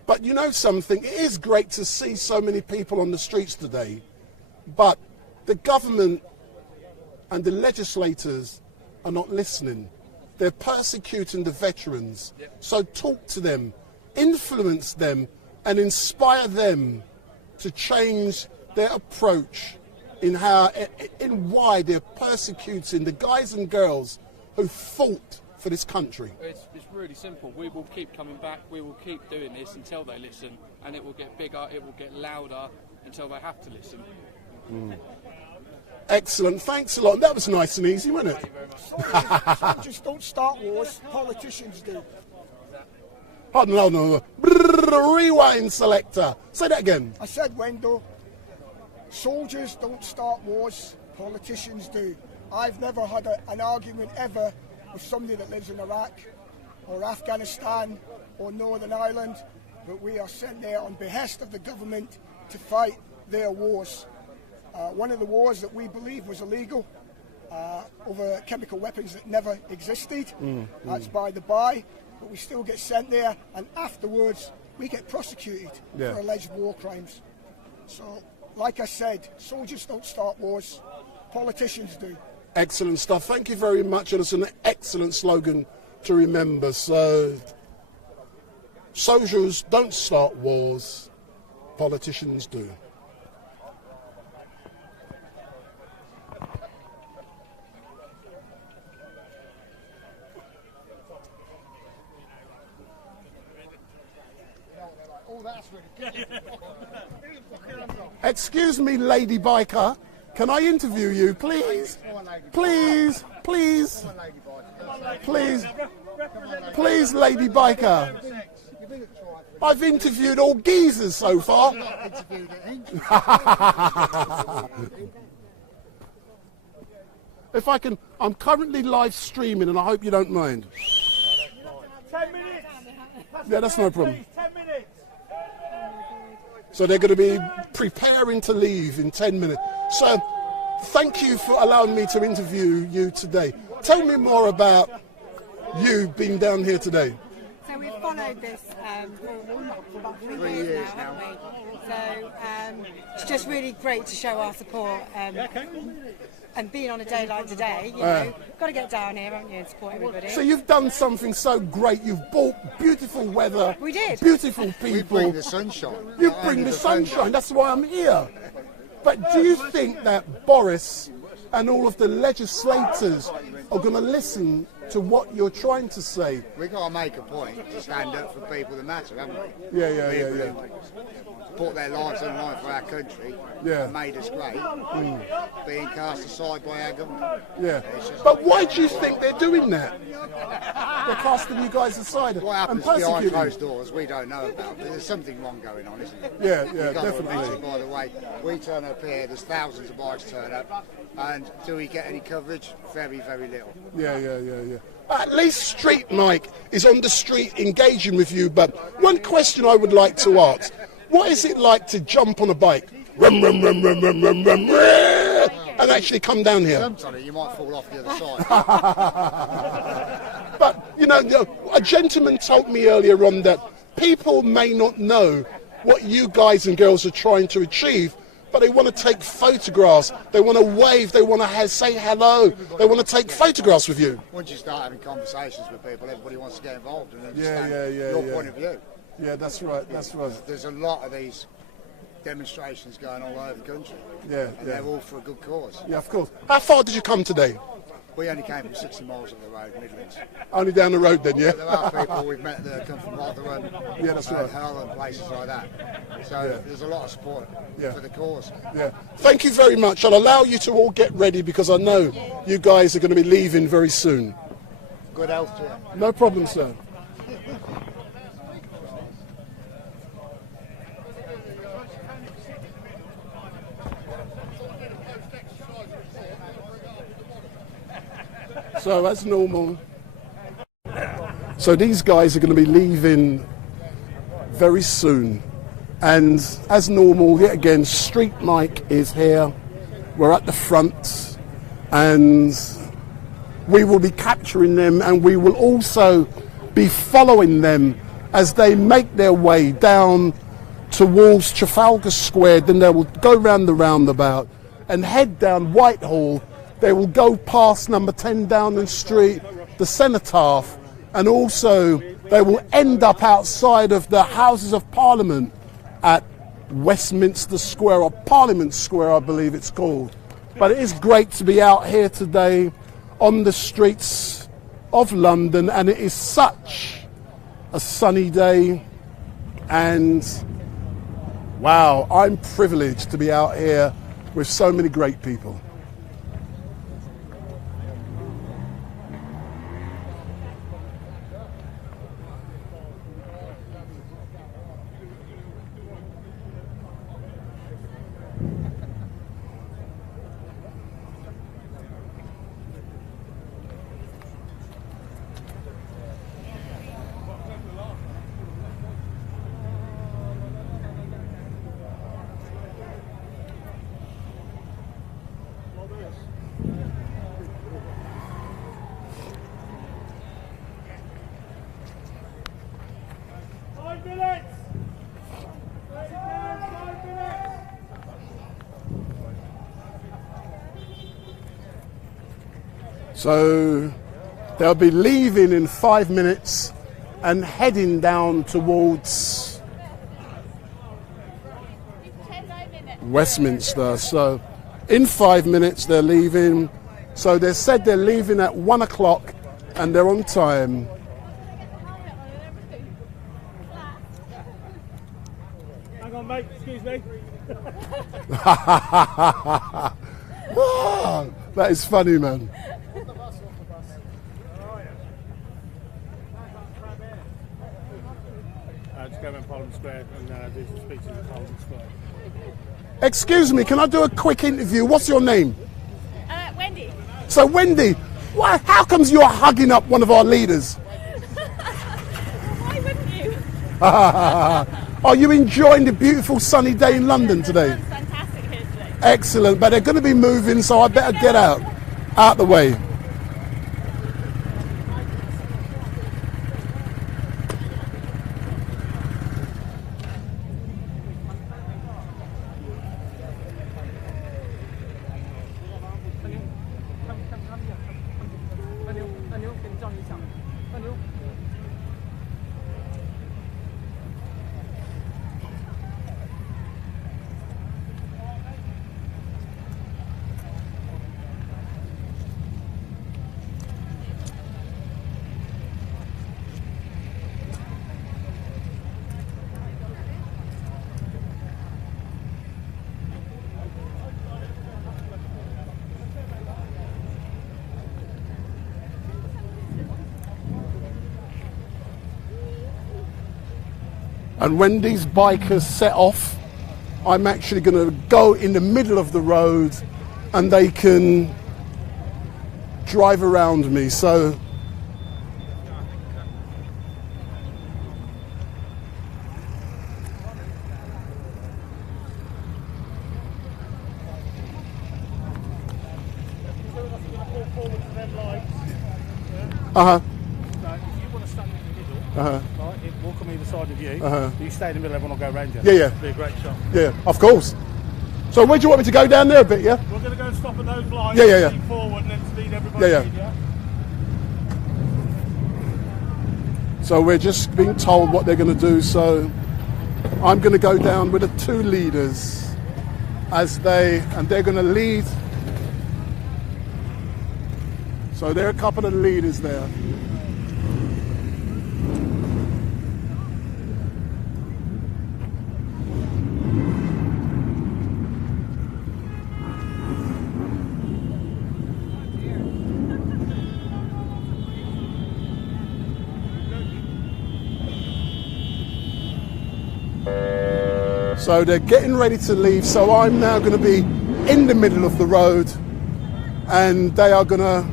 But you know something? It is great to see so many people on the streets today, but the government and the legislators are not listening. They're persecuting the veterans. So talk to them, influence them, and inspire them to change their approach in why they're persecuting the guys and girls who fought for this country. It's really simple. We will keep coming back. We will keep doing this until they listen, and it will get bigger, it will get louder until they have to listen. Excellent. Thanks a lot. That was nice and easy, wasn't it? Soldiers don't start wars, politicians do. Hold on. Rewind, selector. Say that again. I said, Wendell, soldiers don't start wars, politicians do. I've never had an argument ever with somebody that lives in Iraq or Afghanistan or Northern Ireland, but we are sent there on behest of the government to fight their wars. One of the wars that we believe was illegal over chemical weapons that never existed. That's by the by, but we still get sent there, and afterwards we get prosecuted for alleged war crimes. So, like I said, soldiers don't start wars, politicians do. Excellent stuff. Thank you very much, and it's an excellent slogan to remember. So, soldiers don't start wars, politicians do. Excuse me, Lady Biker. Can I interview you, please? Please, please, please, please, Lady Biker. I've interviewed all geezers so far. If I can, I'm currently live streaming, and I hope you don't mind. 10 minutes. Yeah, that's no problem. 10 minutes. So they're going to be preparing to leave in 10 minutes. So thank you for allowing me to interview you today. Tell me more about you being down here today. So we've followed this for about 3 years now, haven't we? So it's just really great to show our support. And being on a day like today, you know, got to get down here, haven't you, and support everybody. So you've done something so great. You've brought beautiful weather. We did. Beautiful people. We bring the sunshine. You bring the sunshine. That's why I'm here. But do you think that Boris and all of the legislators are going to listen to what you're trying to say. We've got to make a point to stand up for people that matter, haven't we? Yeah. People who put their lives on the line for our country and made us great, being cast aside by our government. Yeah. But why do you think they're doing that? They're casting you guys aside what happens and behind persecuting. closed doors we don't know about, but there's something wrong going on, isn't Yeah, there? You've got to definitely. admit it, by the way, we turn up here, there's thousands of bikes turn up, and do we get any coverage? Very, very little. Yeah. At least StreetMic is on the street engaging with you, but one question I would like to ask, what is it like to jump on a bike, rum, rum, rum, rum, rum, rum, rum, rum, and actually come down here? Sometimes you might fall off the other side. But, you know, a gentleman told me earlier on that people may not know what you guys and girls are trying to achieve, but they want to take photographs, they want to wave, they want to say hello, they want to take photographs with you. Once you start having conversations with people, everybody wants to get involved and understand your point of view. Yeah, that's right. There's a lot of these demonstrations going all over the country. Yeah. They're all for a good cause. Yeah, of course. How far did you come today? We only came from 60 miles up the road, Midlands. Only down the road then, yeah? There are people we've met that come from Rotherham, that's right. Hull and places like that. So there's a lot of support for the cause. Yeah. Thank you very much. I'll allow you to all get ready because I know you guys are going to be leaving very soon. Good health to you. No problem, sir. So as normal, so these guys are going to be leaving very soon, and as normal, yet again, StreetMic is here. We're at the front, and we will be capturing them, and we will also be following them as they make their way down towards Trafalgar Square. Then they will go round the roundabout and head down Whitehall. They will go past number 10 Downing Street, the Cenotaph, and also they will end up outside of the Houses of Parliament at Westminster Square, or Parliament Square, I believe it's called. But it is great to be out here today on the streets of London, and it is such a sunny day, and wow, I'm privileged to be out here with so many great people. So they'll be leaving in 5 minutes and heading down towards Westminster. So in 5 minutes they're leaving. So they said they're leaving at 1 o'clock and they're on time. Hang on, mate, excuse me. Ah, that is funny, man. Just go around Parliament Square and do some speeches at Parliament Square. Excuse me, can I do a quick interview? What's your name? Wendy. So Wendy, why, how comes you're hugging up one of our leaders? Why wouldn't you? Are you enjoying the beautiful sunny day in London today? It's fantastic here today. Excellent, but they're going to be moving, so I better get out the way. And when these bikers set off, I'm actually going to go in the middle of the road and they can drive around me. So So if you want to stand in the middle, right, it walk on either side of you. You stay in the middle, everyone will go around you. Yeah. It'll be a great shot. Yeah, of course. So where do you want me to go down there a bit, yeah? We're going to go and stop at those lines, Yeah. lean forward and then lead everybody Yeah. in, yeah? So we're just being told what they're going to do. So I'm going to go down with the two leaders and they're going to lead. So there are a couple of leaders there. So they're getting ready to leave. So I'm now going to be in the middle of the road and they are going to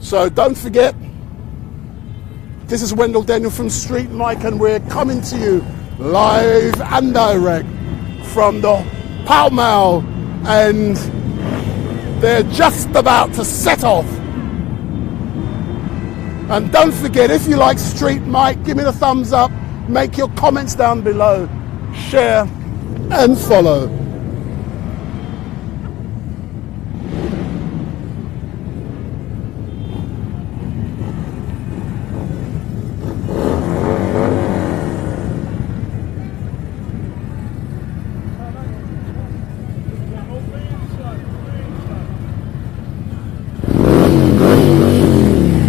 So don't forget, this is Wendell Daniel from StreetMic and we're coming to you live and direct from the Pall Mall and they're just about to set off. And don't forget, if you like StreetMic, give me the thumbs up, make your comments down below, share and follow.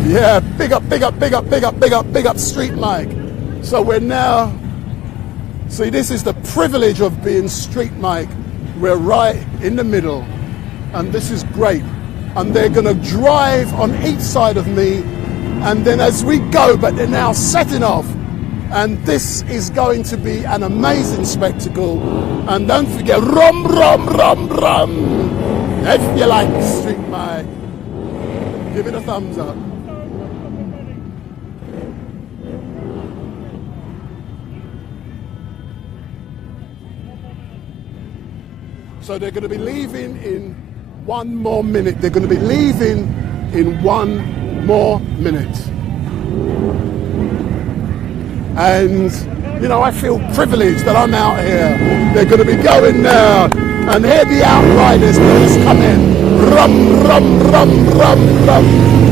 Yeah, big up StreetMic. So we're now, see, this is the privilege of being StreetMic. We're right in the middle and this is great. And they're gonna drive on each side of me and then as we go, but they're now setting off. And this is going to be an amazing spectacle. And don't forget, rum, if you like StreetMic, give it a thumbs up. So they're going to be leaving in 1 more minute. They're going to be leaving in 1 more minute. And, you know, I feel privileged that I'm out here. They're going to be going now. And here the outriders will just come in. Rum, rum, rum, rum, rum.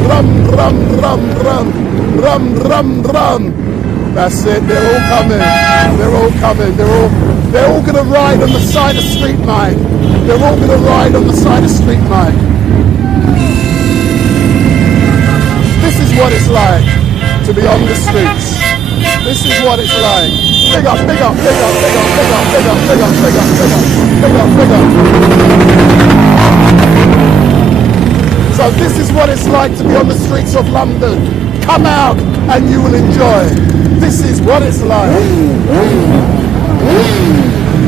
Rum, rum, rum, rum. Rum, rum, rum. That's it. They're all coming. They're all coming. They're all going to ride on the side of StreetMic. They're all going to ride on the side of StreetMic. This is what it's like to be on the streets. This is what it's like. Big up, big up, big up, big up, big up, big up, big up, big up, big up, big up, big up. So this is what it's like to be on the streets of London. Come out and you will enjoy. This is what it's like.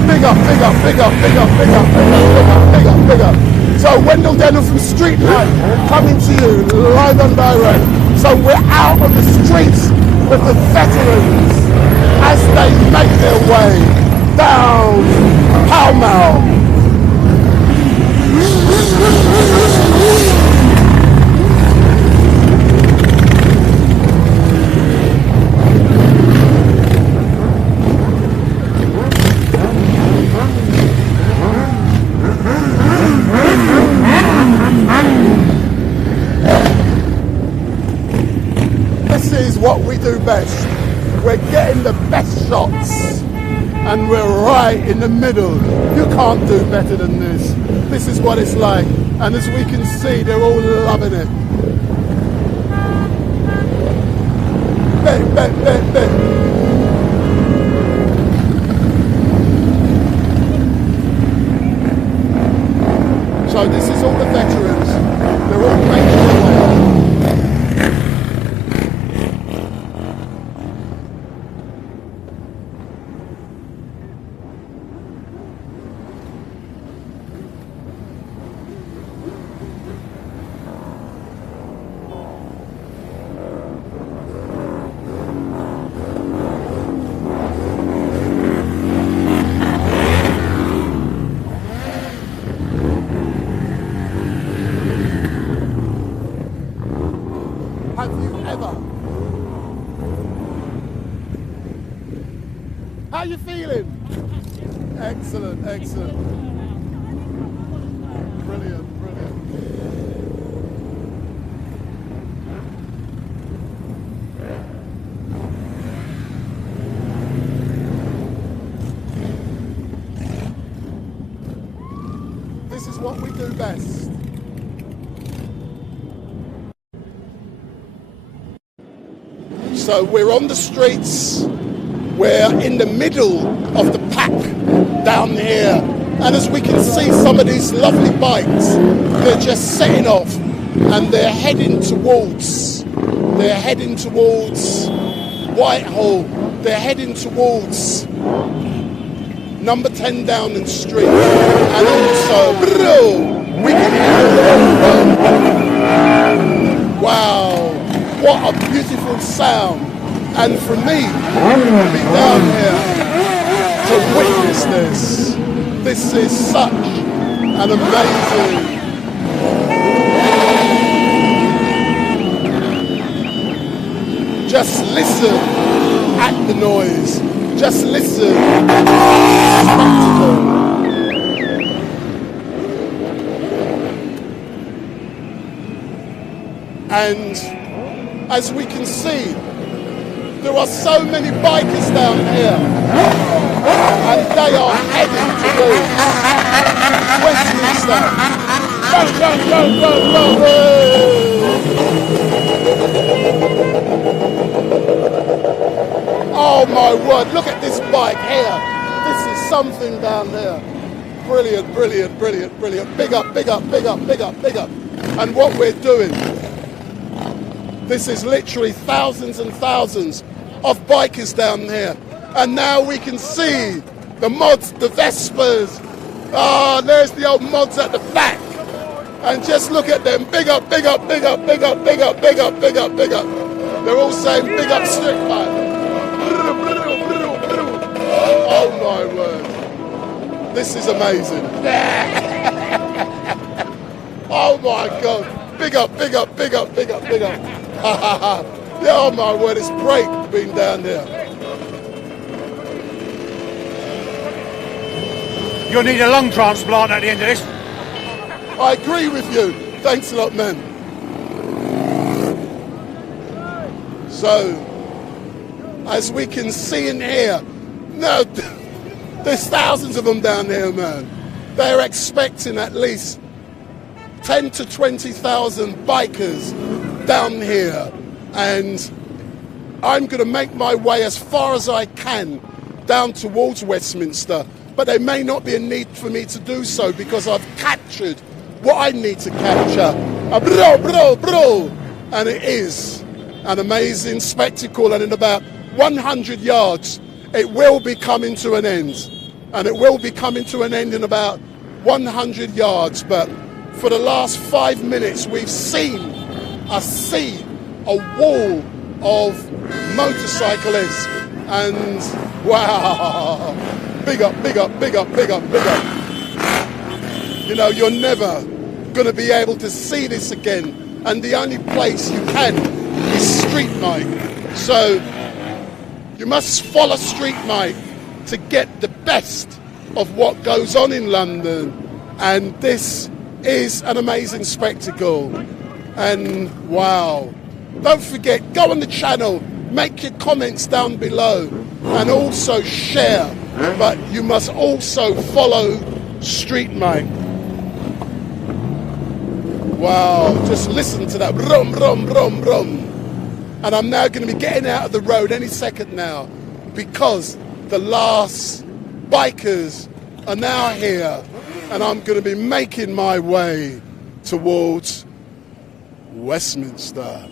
Big up, big up, big up, big up, big up, big up, big up, big up. So Wendell Daniel from StreetMic coming to you live and direct. So we're out on the streets with the veterans as they make their way down Pall Mall. This is what we do best. We're getting the best shots and we're right in the middle. You can't do better than this. This is what it's like. And as we can see, they're all loving it. Bet. So this is all the veterans. They're all making their way. have you ever? How you feeling? Excellent, excellent. Brilliant, brilliant. This is what we do best. So we're on the streets, we're in the middle of the pack down here, and as we can see, some of these lovely bikes, they're just setting off and they're heading towards Whitehall, they're heading towards number 10 Downing Street, and also we can hear wow, what a beautiful sound. And for me to be down here to witness this is such an amazing just listen at the noise, just listen at the spectacle. And as we can see, there are so many bikers down here, and they are heading towards Westminster. Go, go, go, go, go, go! Oh my word, look at this bike here. This is something down there. Brilliant, brilliant, brilliant, brilliant. Big up, big up, big up, big up, big up. And what we're doing, this is literally thousands and thousands of bikers down here. And now we can see the mods, the Vespers. Ah, there's the old mods at the back. And just look at them. Big up, big up, big up, big up, big up, big up, big up, big up. They're all saying big up StreetMic. Oh my word. This is amazing. Oh my God. Big up, big up, big up, big up, big up. Oh my word, it's great being down there. You'll need a lung transplant at the end of this. I agree with you. Thanks a lot, man. So, as we can see in here, no, there's thousands of them down here, man. They're expecting at least 10 to 20,000 bikers down here, and I'm going to make my way as far as I can down towards Westminster, but there may not be a need for me to do so because I've captured what I need to capture. And it is an amazing spectacle, and in about 100 yards it will be coming to an end, and it will be coming to an end in about 100 yards. But for the last 5 minutes we've seen a wall of motorcyclists, and wow, big up, big up, big up, big up, big up. You know, you're never going to be able to see this again, and the only place you can is StreetMic. So you must follow StreetMic to get the best of what goes on in London, and this is an amazing spectacle. And wow, don't forget, go on the channel, make your comments down below, and also share, but you must also follow StreetMic. Wow, just listen to that, brum, brum, brum, brum. And I'm now going to be getting out of the road any second now, because the last bikers are now here, and I'm going to be making my way towards Westminster.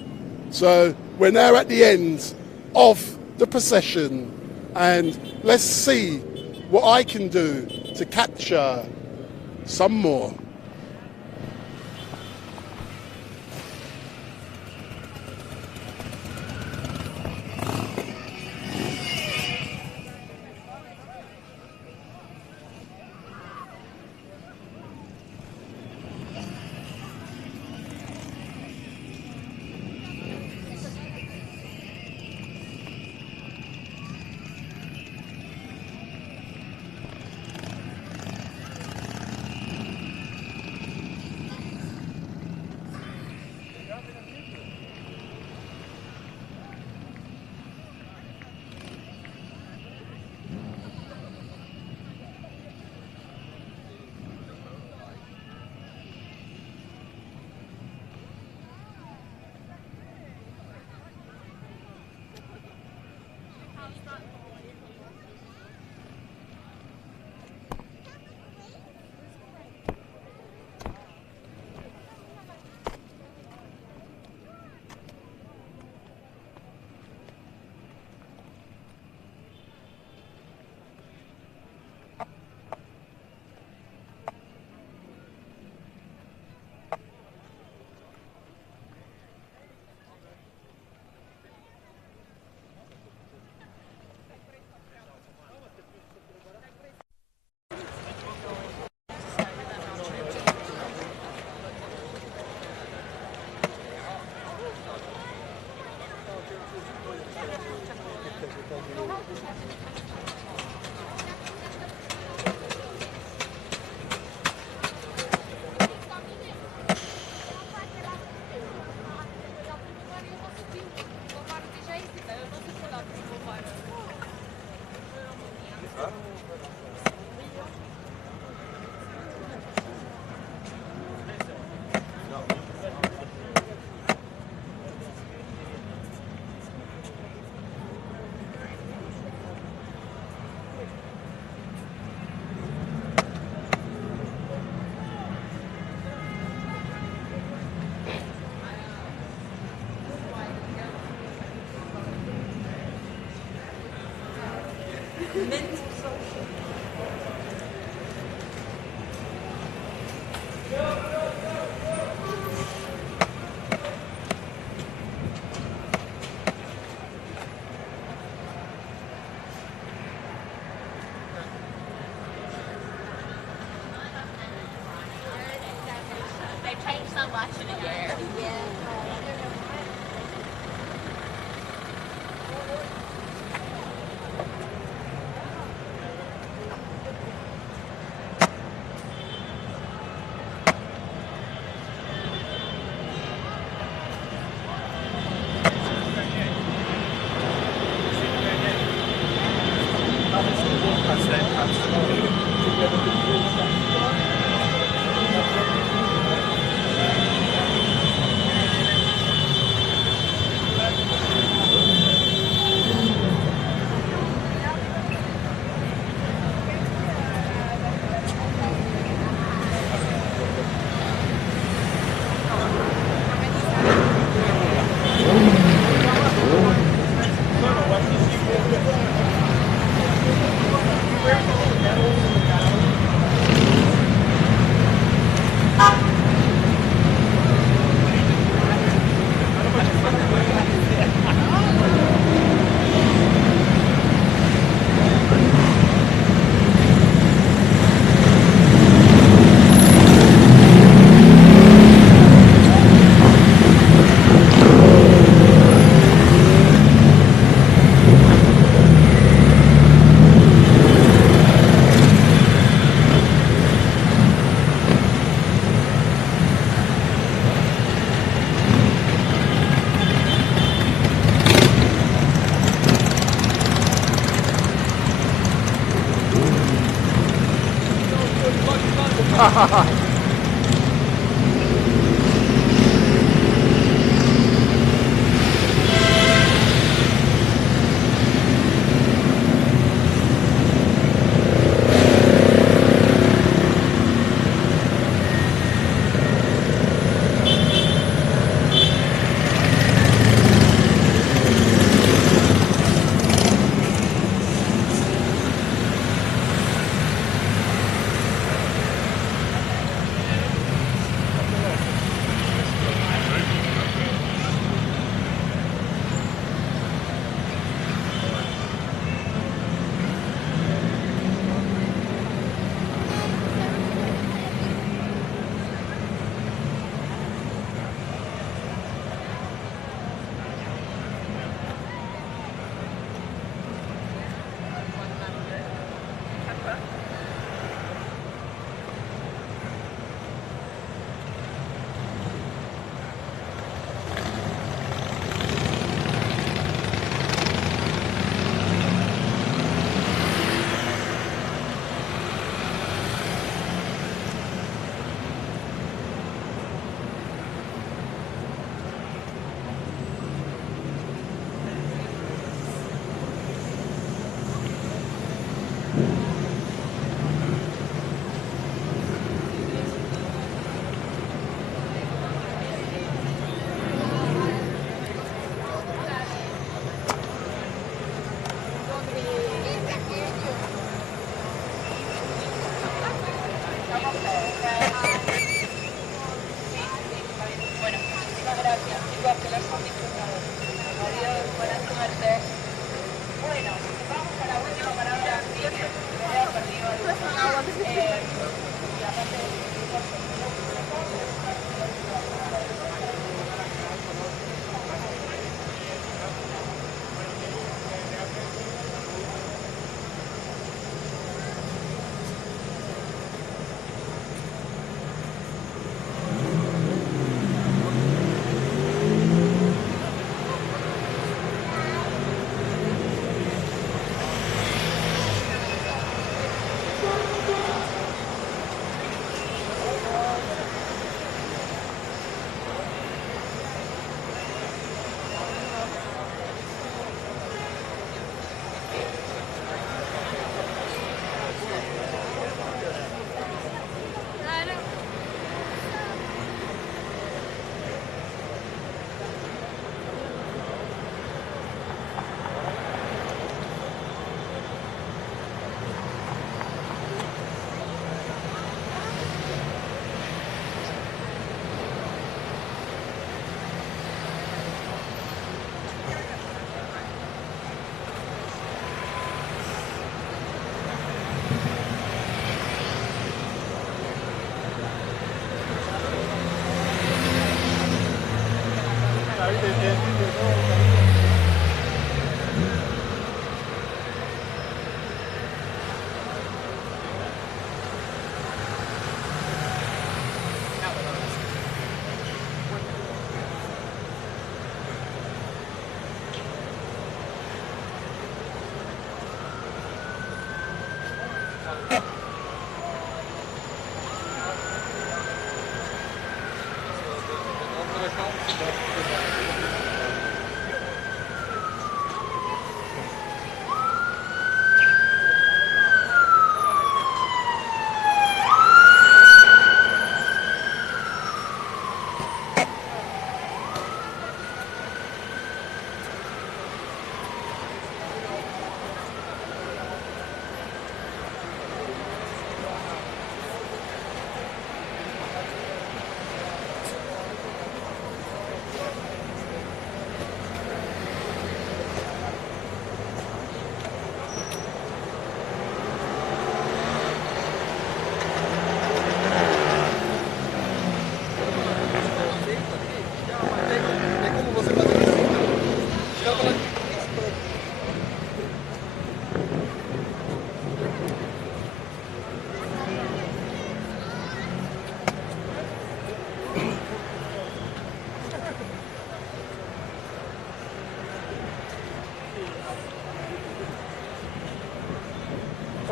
So we're now at the end of the procession, and let's see what I can do to capture some more. They've changed so much in a year.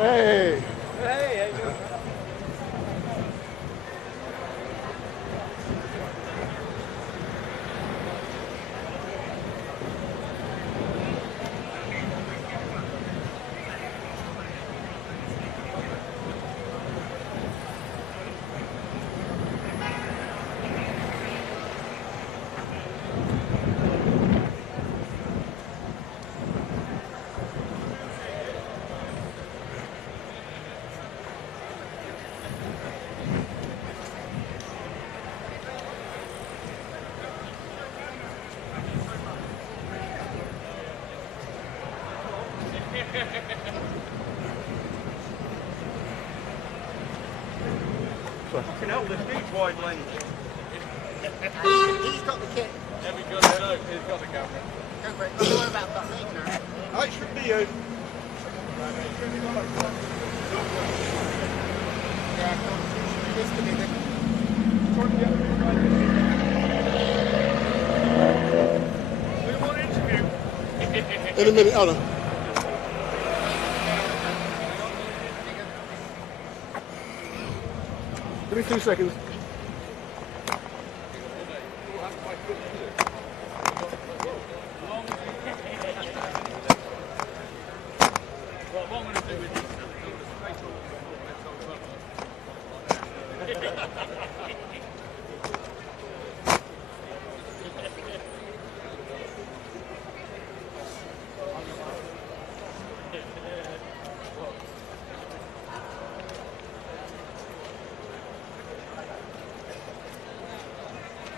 Hey. Hey, how you doing? Fucking hell, the speed's wide lane. He's got the kit. Yeah, we got it. He's got the camera. Go for it. Don't worry about that later. I should be you. Yeah, this could be the... We want an interview. In a minute, hold on. Give me 2 seconds.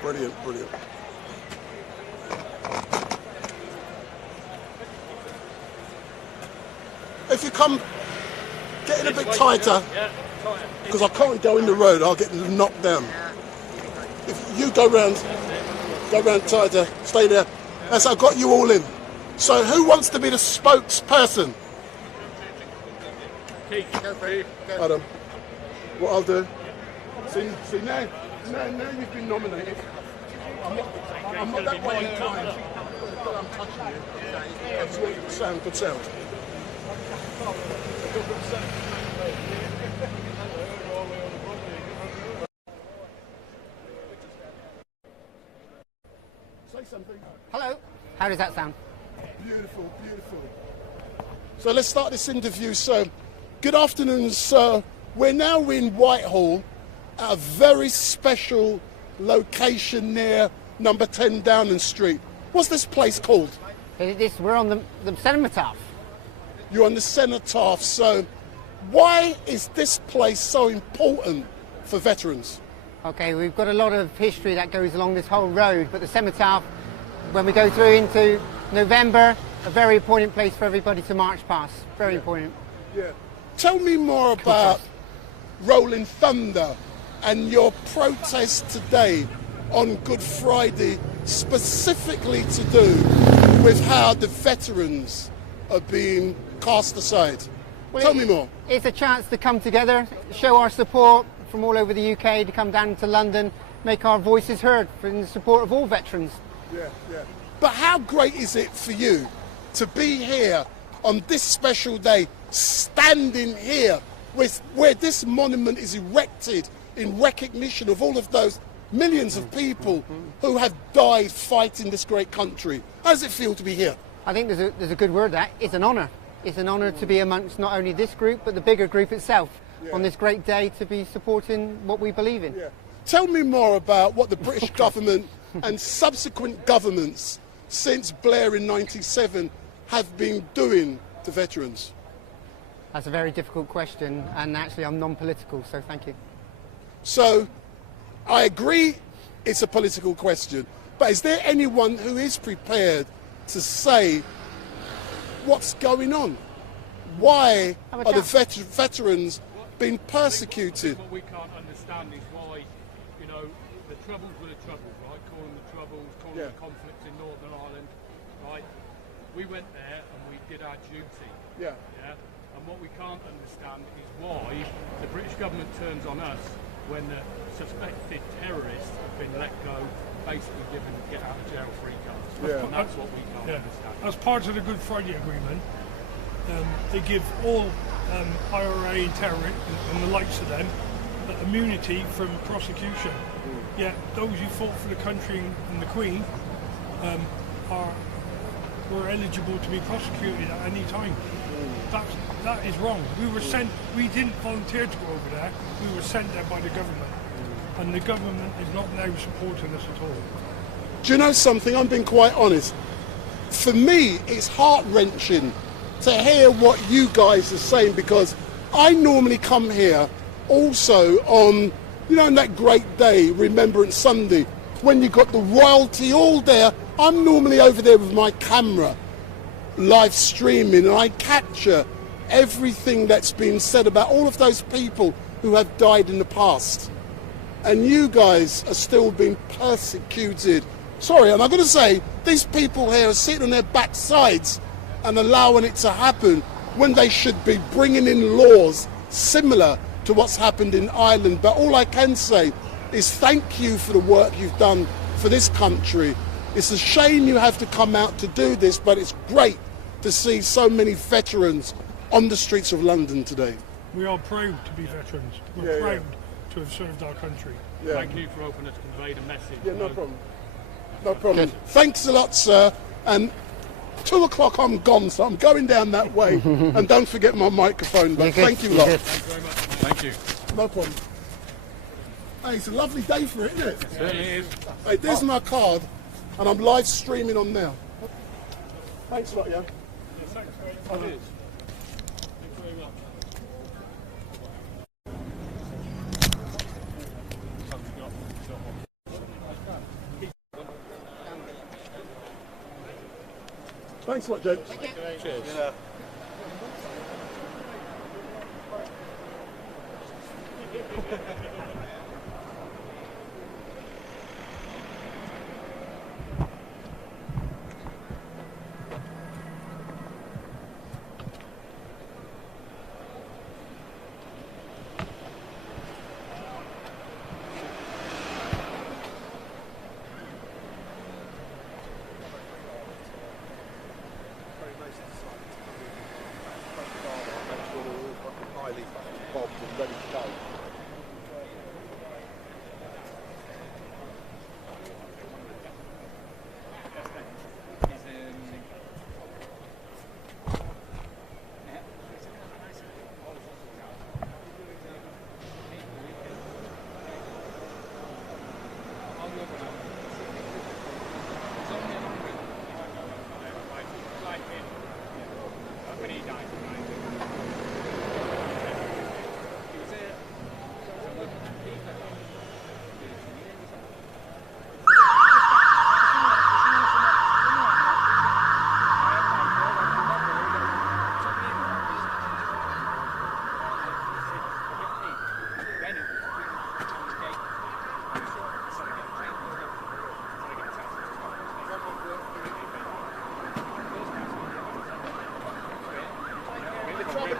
Brilliant, brilliant. If you come, get in a bit tighter, because I can't go in the road, I'll get knocked down. If you go round tighter, stay there. That's I got you all in. So who wants to be the spokesperson? Adam, what I'll do, see now you've been nominated. I'm not that way inclined, but I'm touching you. That's good sound, good sound. Say something. Hello. How does that sound? Beautiful, beautiful. So let's start this interview. So, good afternoon, sir. We're now in Whitehall at a very special location near number 10 Downing Street. What's this place called? We're on the cenotaph. You're on the cenotaph. So why is this place so important for veterans? Okay, we've got a lot of history that goes along this whole road, but the cenotaph, when we go through into November, a very important place for everybody to march past. Very important. Yeah. Tell me more about Rolling Thunder and your protest today on Good Friday specifically to do with how the veterans are being cast aside. Well, Tell me more. It's a chance to come together, show our support from all over the UK, to come down to London, make our voices heard in the support of all veterans. Yeah, yeah. But how great is it for you to be here on this special day, standing here where this monument is erected in recognition of all of those millions of people who have died fighting this great country? How does it feel to be here? I think there's a good word there. It's an honour. It's an honour to be amongst not only this group but the bigger group itself on this great day, to be supporting what we believe in. Yeah. Tell me more about what the British government and subsequent governments since Blair in '97 have been doing to veterans. That's a very difficult question, and actually I'm non-political, so thank you. So I agree it's a political question, but is there anyone who is prepared to say what's going on? Why are the veterans being persecuted? What we can't understand is why, you know, the troubles were the troubles, right? Calling the troubles, calling the conflicts in Northern Ireland, right? We went there and we did our duty. Yeah. Yeah. And what we can't understand is why the British government turns on us when the suspected terrorists have been let go, basically given get out of jail free cards. Yeah. And that's what we can't understand. As part of the Good Friday Agreement, they give all IRA terrorists and the likes of them immunity from prosecution. Yet those who fought for the country and the Queen were eligible to be prosecuted at any time. That is wrong. We didn't volunteer to go over there. We were sent there by the government, and the government is not now supporting us at all. Do you know something? I'm being quite honest. For me, it's heart-wrenching to hear what you guys are saying, because I normally come here also on, you know, on that great day, Remembrance Sunday, when you got the royalty all there. I'm normally over there with my camera, live streaming, and I capture everything that's been said about all of those people who have died in the past. And you guys are still being persecuted. Sorry, am I going to say these people here are sitting on their backsides and allowing it to happen when they should be bringing in laws similar to what's happened in Ireland? But all I can say is thank you for the work you've done for this country. It's a shame you have to come out to do this, but it's great to see so many veterans on the streets of London today. We are proud to be veterans. We're proud to have served our country. Thank you for helping us convey the message. Yeah, no problem. No problem. Thanks a lot, sir. And 2 o'clock I'm gone, so I'm going down that way. And don't forget my microphone, but thank you a lot. Thank you very much. Thank you. No problem. Hey, it's a lovely day for it, isn't it? It certainly is. Hey, there's my card, and I'm live streaming on now. Thanks a lot, yeah. Thanks very much. Thanks very much. Thanks a lot, gents. Cheers. Yeah.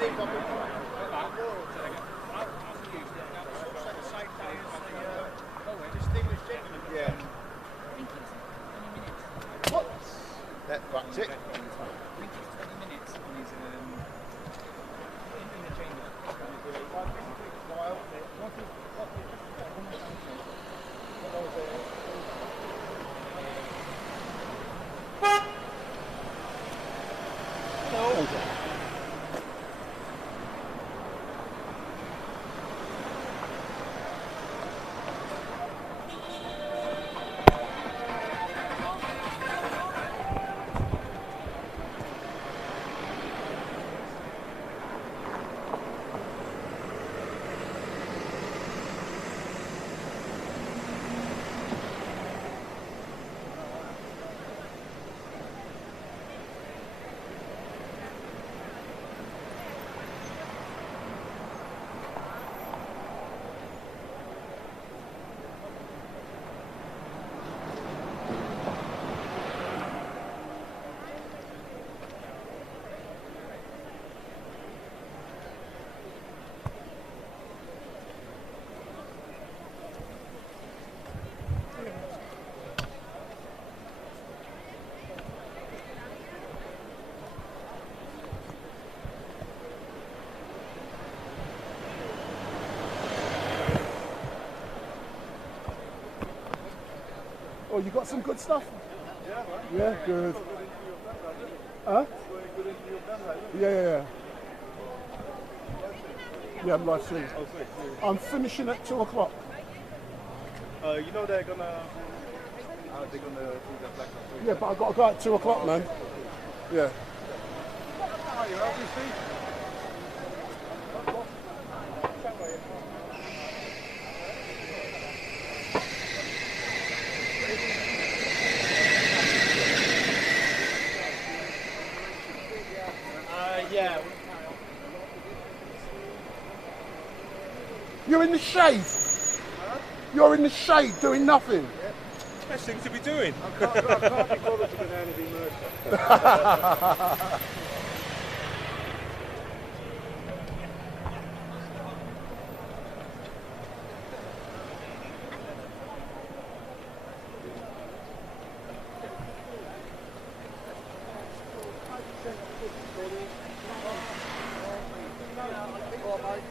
Yeah. What? That's it. Oh, you got some good stuff? Yeah, good. Huh? Yeah. Yeah, I'm live streaming. I'm finishing at 2 o'clock. You know they're gonna do the black. Yeah, but I've got to go at 2 o'clock, man. Yeah. Yeah. You're in the shade. You're in the shade doing nothing. Best thing to be doing. I can't be bothered to go down and be murdered.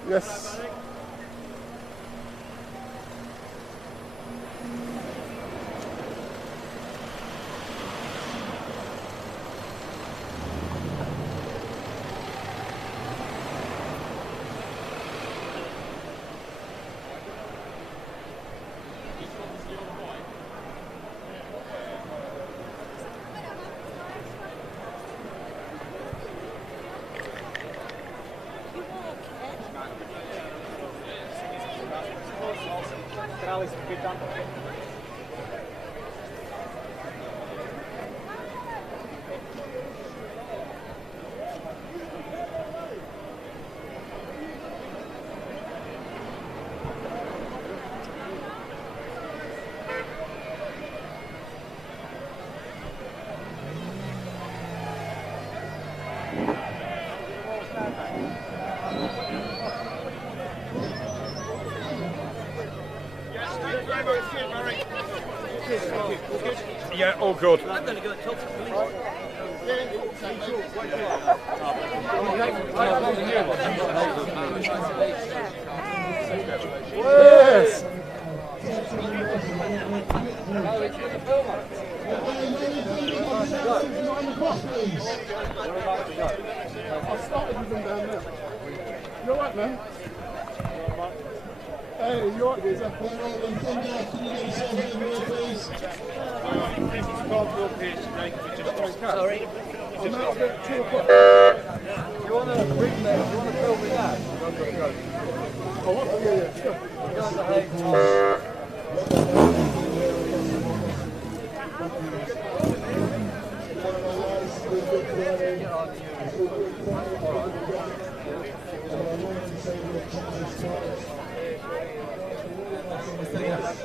Yes. Yeah, all good. I'm going to go and talk to the police. Yes. I started with them down there. You're right, man. Hey, you're right, geezer. Sorry. I'm out there at 2 o'clock. You want to bring that? You want to film with that? Oh, what? Yeah.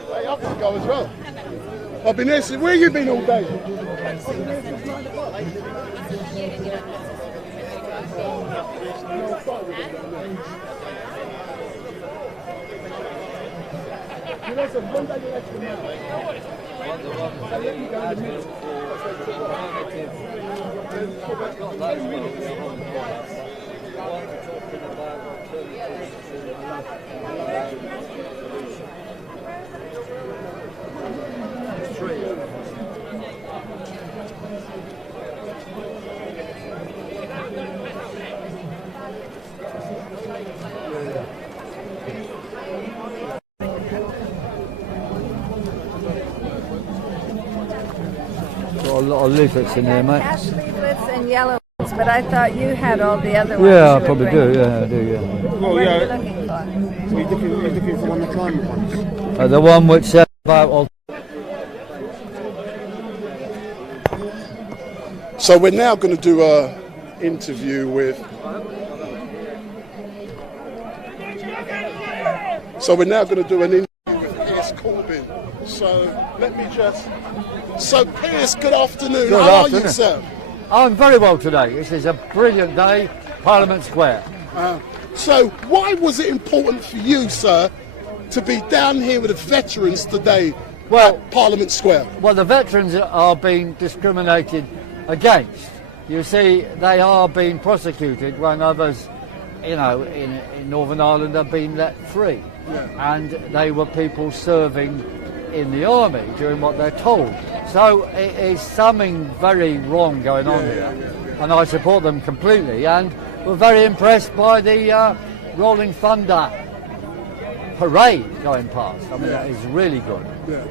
Hey, I've got to go as well. I've been here since. Where you been all day? Got a lot of leaflets in there, mate. Cash leaflets and yellow ones, but I thought you had all the other ones. Yeah, I probably do. Yeah, I do. Yeah. Well, what are you looking for? So you're looking for one of the climate ones? The one which says about. So we're now going to do a interview with. So we're now going to do an interview with Piers Corbyn. So let me just. So Piers, good afternoon. Good How afternoon. are you, sir? I'm very well today. This is a brilliant day, Parliament Square. So why was it important for you, sir, to be down here with the veterans today at Parliament Square? Well, the veterans are being discriminated against. You see, they are being prosecuted when others, you know, in Northern Ireland have been let free. Yeah. And they were people serving in the army doing what they're told. So it is something very wrong going on here. And I support them completely. And we're very impressed by the Rolling Thunder parade going past. I mean, that is really good. Yeah.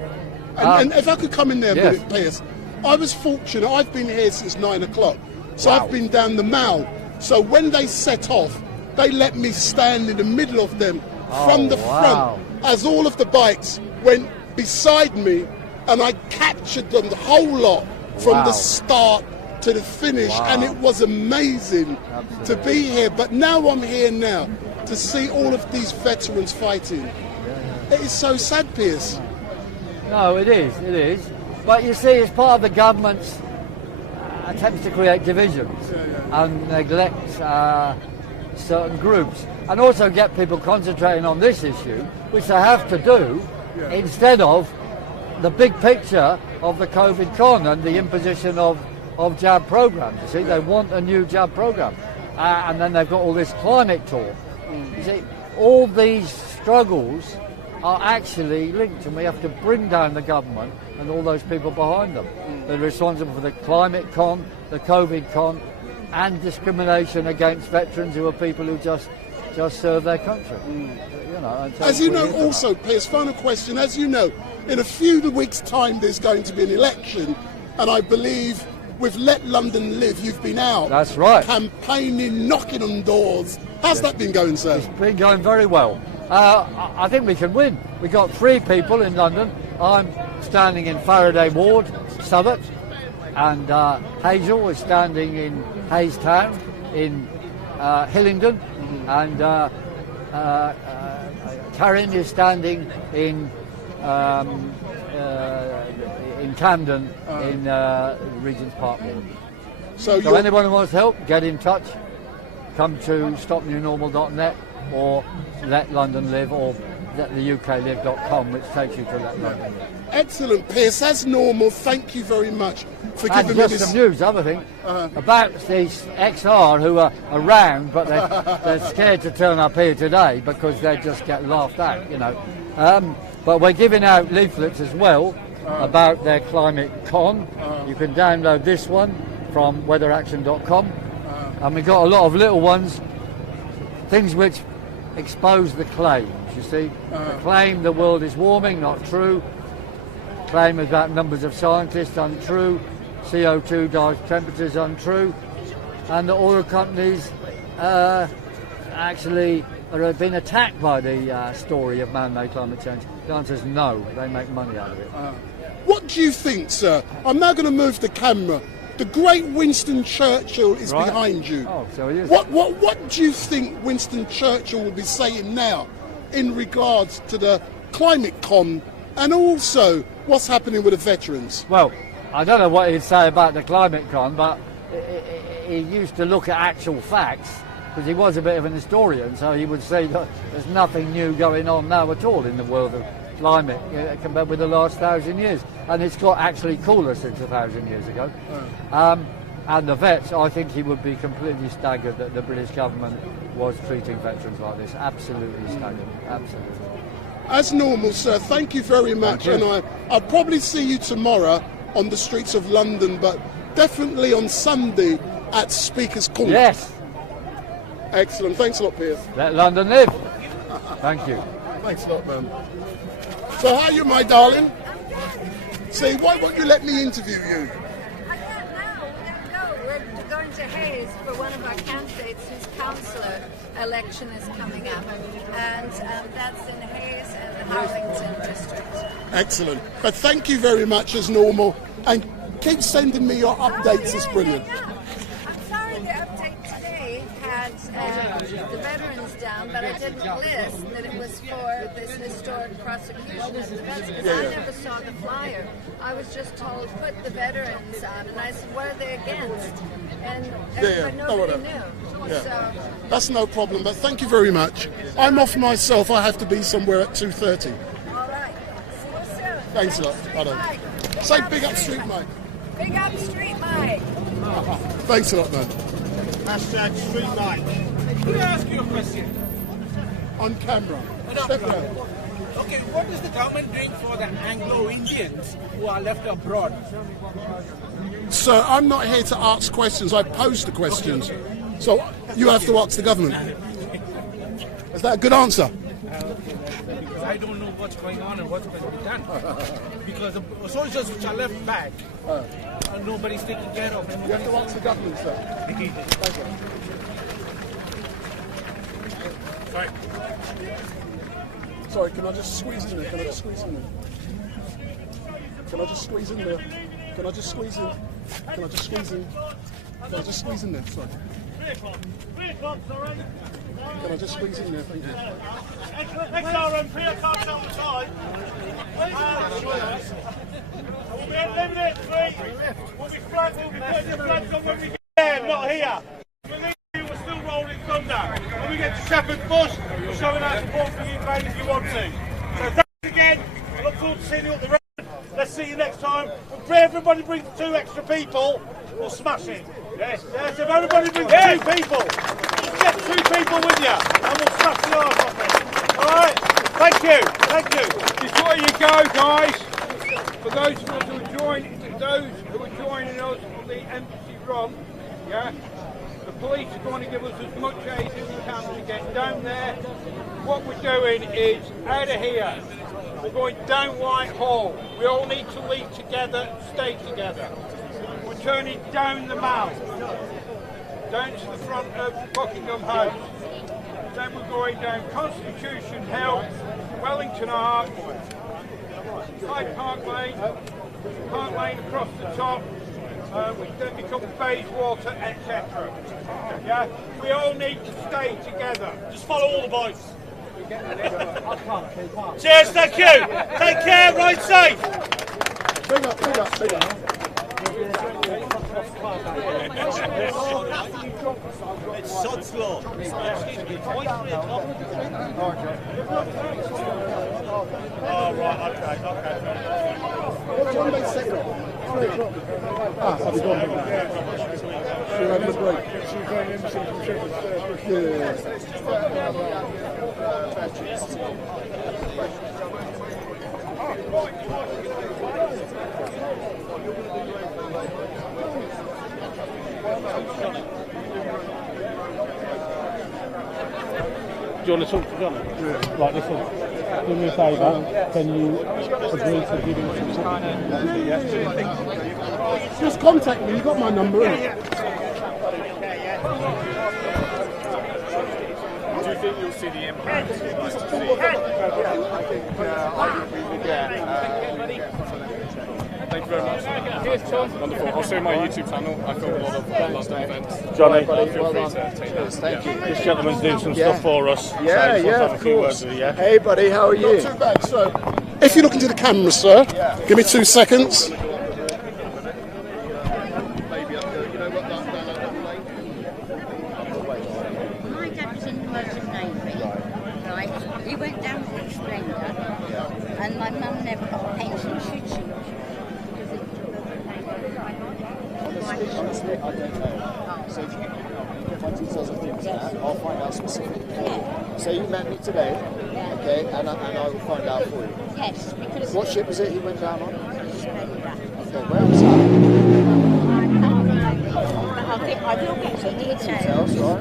And if I could come in there a minute, Piers. I was fortunate. I've been here since 9 o'clock. So I've been down the Mall. So when they set off, they let me stand in the middle of them from the front as all of the bikes went beside me, and I captured them, the whole lot, from the start to the finish, and it was amazing to be here. But now I'm here now to see all of these veterans fighting. It is so sad, Piers. No, it is. But you see, it's part of the government's attempts to create divisions and neglect certain groups, and also get people concentrating on this issue, which they have to do, instead of the big picture of the COVID con and the imposition of jab programs. You see, they want a new jab program, and then they've got all this climate talk. You see, all these struggles are actually linked, and we have to bring down the government and all those people behind them. They're responsible for the climate con, the COVID con, and discrimination against veterans who are people who just serve their country. You know, as you know, also, Piers, final question. As you know, in a few weeks' time, there's going to be an election, and I believe with Let London Live, you've been out. That's right. Campaigning, knocking on doors. How's that been going, sir? It's been going very well. I think we can win. We've got 3 people in London. I'm standing in Faraday Ward, Southwark, and Hazel is standing in Hayes Town in Hillingdon, and Karen is standing in Camden in Regent's Park. So anyone who wants help, get in touch. Come to stopnewnormal.net or Let London Live or lettheuklive.com, which takes you to Let London Live. Excellent, Piers. As normal, thank you very much for and giving me just this. some news, other thing, about these XR who are around, but they're scared to turn up here today because they just get laughed at, you know. But we're giving out leaflets as well about their climate con. You can download this one from weatheraction.com. And we've got a lot of little ones, things which expose the claims, you see. The claim the world is warming, not true. Claim about numbers of scientists, untrue. CO2 drives temperatures, untrue. And the oil companies actually are being attacked by the story of man-made climate change. The answer is no, they make money out of it. What do you think, sir? I'm now going to move the camera. The great Winston Churchill is behind you. Oh, so he is. What do you think Winston Churchill will be saying now in regards to the climate con and also what's happening with the veterans? Well, I don't know what he'd say about the climate con, but he used to look at actual facts, because he was a bit of an historian, so he would say that there's nothing new going on now at all in the world of climate compared with the last 1,000 years. And it's got actually cooler since 1,000 years ago. And the vets, I think he would be completely staggered that the British government was treating veterans like this. Absolutely staggered, absolutely. As normal, sir, thank you very much. Thank you. And I'll probably see you tomorrow on the streets of London, but definitely on Sunday at Speaker's Court. Yes. Excellent. Thanks a lot, Piers. Let London live. Thank you. Thanks a lot, man. So how are you, my darling? See, why won't you let me interview you? We're going to Hayes for one of our candidates whose councillor election is coming up, and that's in Hayes and the Harlington district. Excellent. But thank you very much as normal, and keep sending me your updates. It's brilliant. I'm sorry the update today had the veterans down, but I didn't list that it was for this historic prosecution of the vets, because I never saw the flyer. I was just told, put the veterans on, and I said, what are they against? And nobody knew. Yeah. So, That's no problem, but thank you very much. I'm off myself. I have to be somewhere at 2:30. all right. See you soon. Thanks a lot. Bye. Say big up Street Mike. Big up Street Mike. Thanks a lot, man. Hashtag Street Mike. Let me ask you a question. On camera. Step around. Okay, what is the government doing for the Anglo-Indians who are left abroad? Sir, I'm not here to ask questions. I pose the questions. So you have to ask the government. Is that a good answer? Because I don't know what's going on and what's going to be done. Because the soldiers which are left back, nobody's taking care of them. You have to ask the government, sir. Thank you. Sorry. Sorry, can I just squeeze in there? Can I just squeeze in there? Can I just squeeze in there? Can I just squeeze in? Can I just squeeze in? Can I just squeeze in there? Sorry. 3 o'clock, sorry. Can I just squeeze in there? Thank you. XRM, 3 o'clock all the time. We'll be leaving it at 3. We'll be putting the flags on when we get there, not here. We're still rolling thunder. When we get to Shepherd's Bush, we're showing our support for Ukraine if you want to. So thanks again. I look forward to seeing you at the road. Let's see you next time. If everybody brings 2 extra people, we'll smash it. Yes, if everybody brings 2 people, just get 2 people with you, and we'll smash the arse off it. All right? Thank you. Before you go, guys, for those who are joining us on the embassy run, the police are going to give us as much aid as we can to get down there. What we're doing is, out of here, we're going down Whitehall. We all need to leave together, stay together. We're turning down the Mall, down to the front of Buckingham House. Then we're going down Constitution Hill, Wellington Arch, Hyde Park Lane across the top, which then becomes Bayswater, etc. Yeah, we all need to stay together. Just follow all the bikes. Cheers, thank you. Take care, ride safe. Big up. It's sod's law. Oh, right, okay. What time they set it? 3 o'clock. I'll be gone. You're having a break. Do you want to talk to Johnny? Yeah. Right, listen. Do me a favour. Can you agree to give him some time? Just contact me. You got my number, innit? Do you think you'll see the impact? Thank you very much. Wonderful. I'll show my YouTube channel. I film a lot of London events. Johnny, feel free to take those. Thank you. This gentleman's doing some stuff for us. Of course. Hey, buddy, how are you? Not too bad. So, if you look into the camera, sir, give me 2 seconds. it, I don't know. So if you get my details of things out, I'll find out specifically. So you met me today, okay, and I will find out for you. Yes, because... What ship was it he went down on? Okay, where was that? I will get some details. No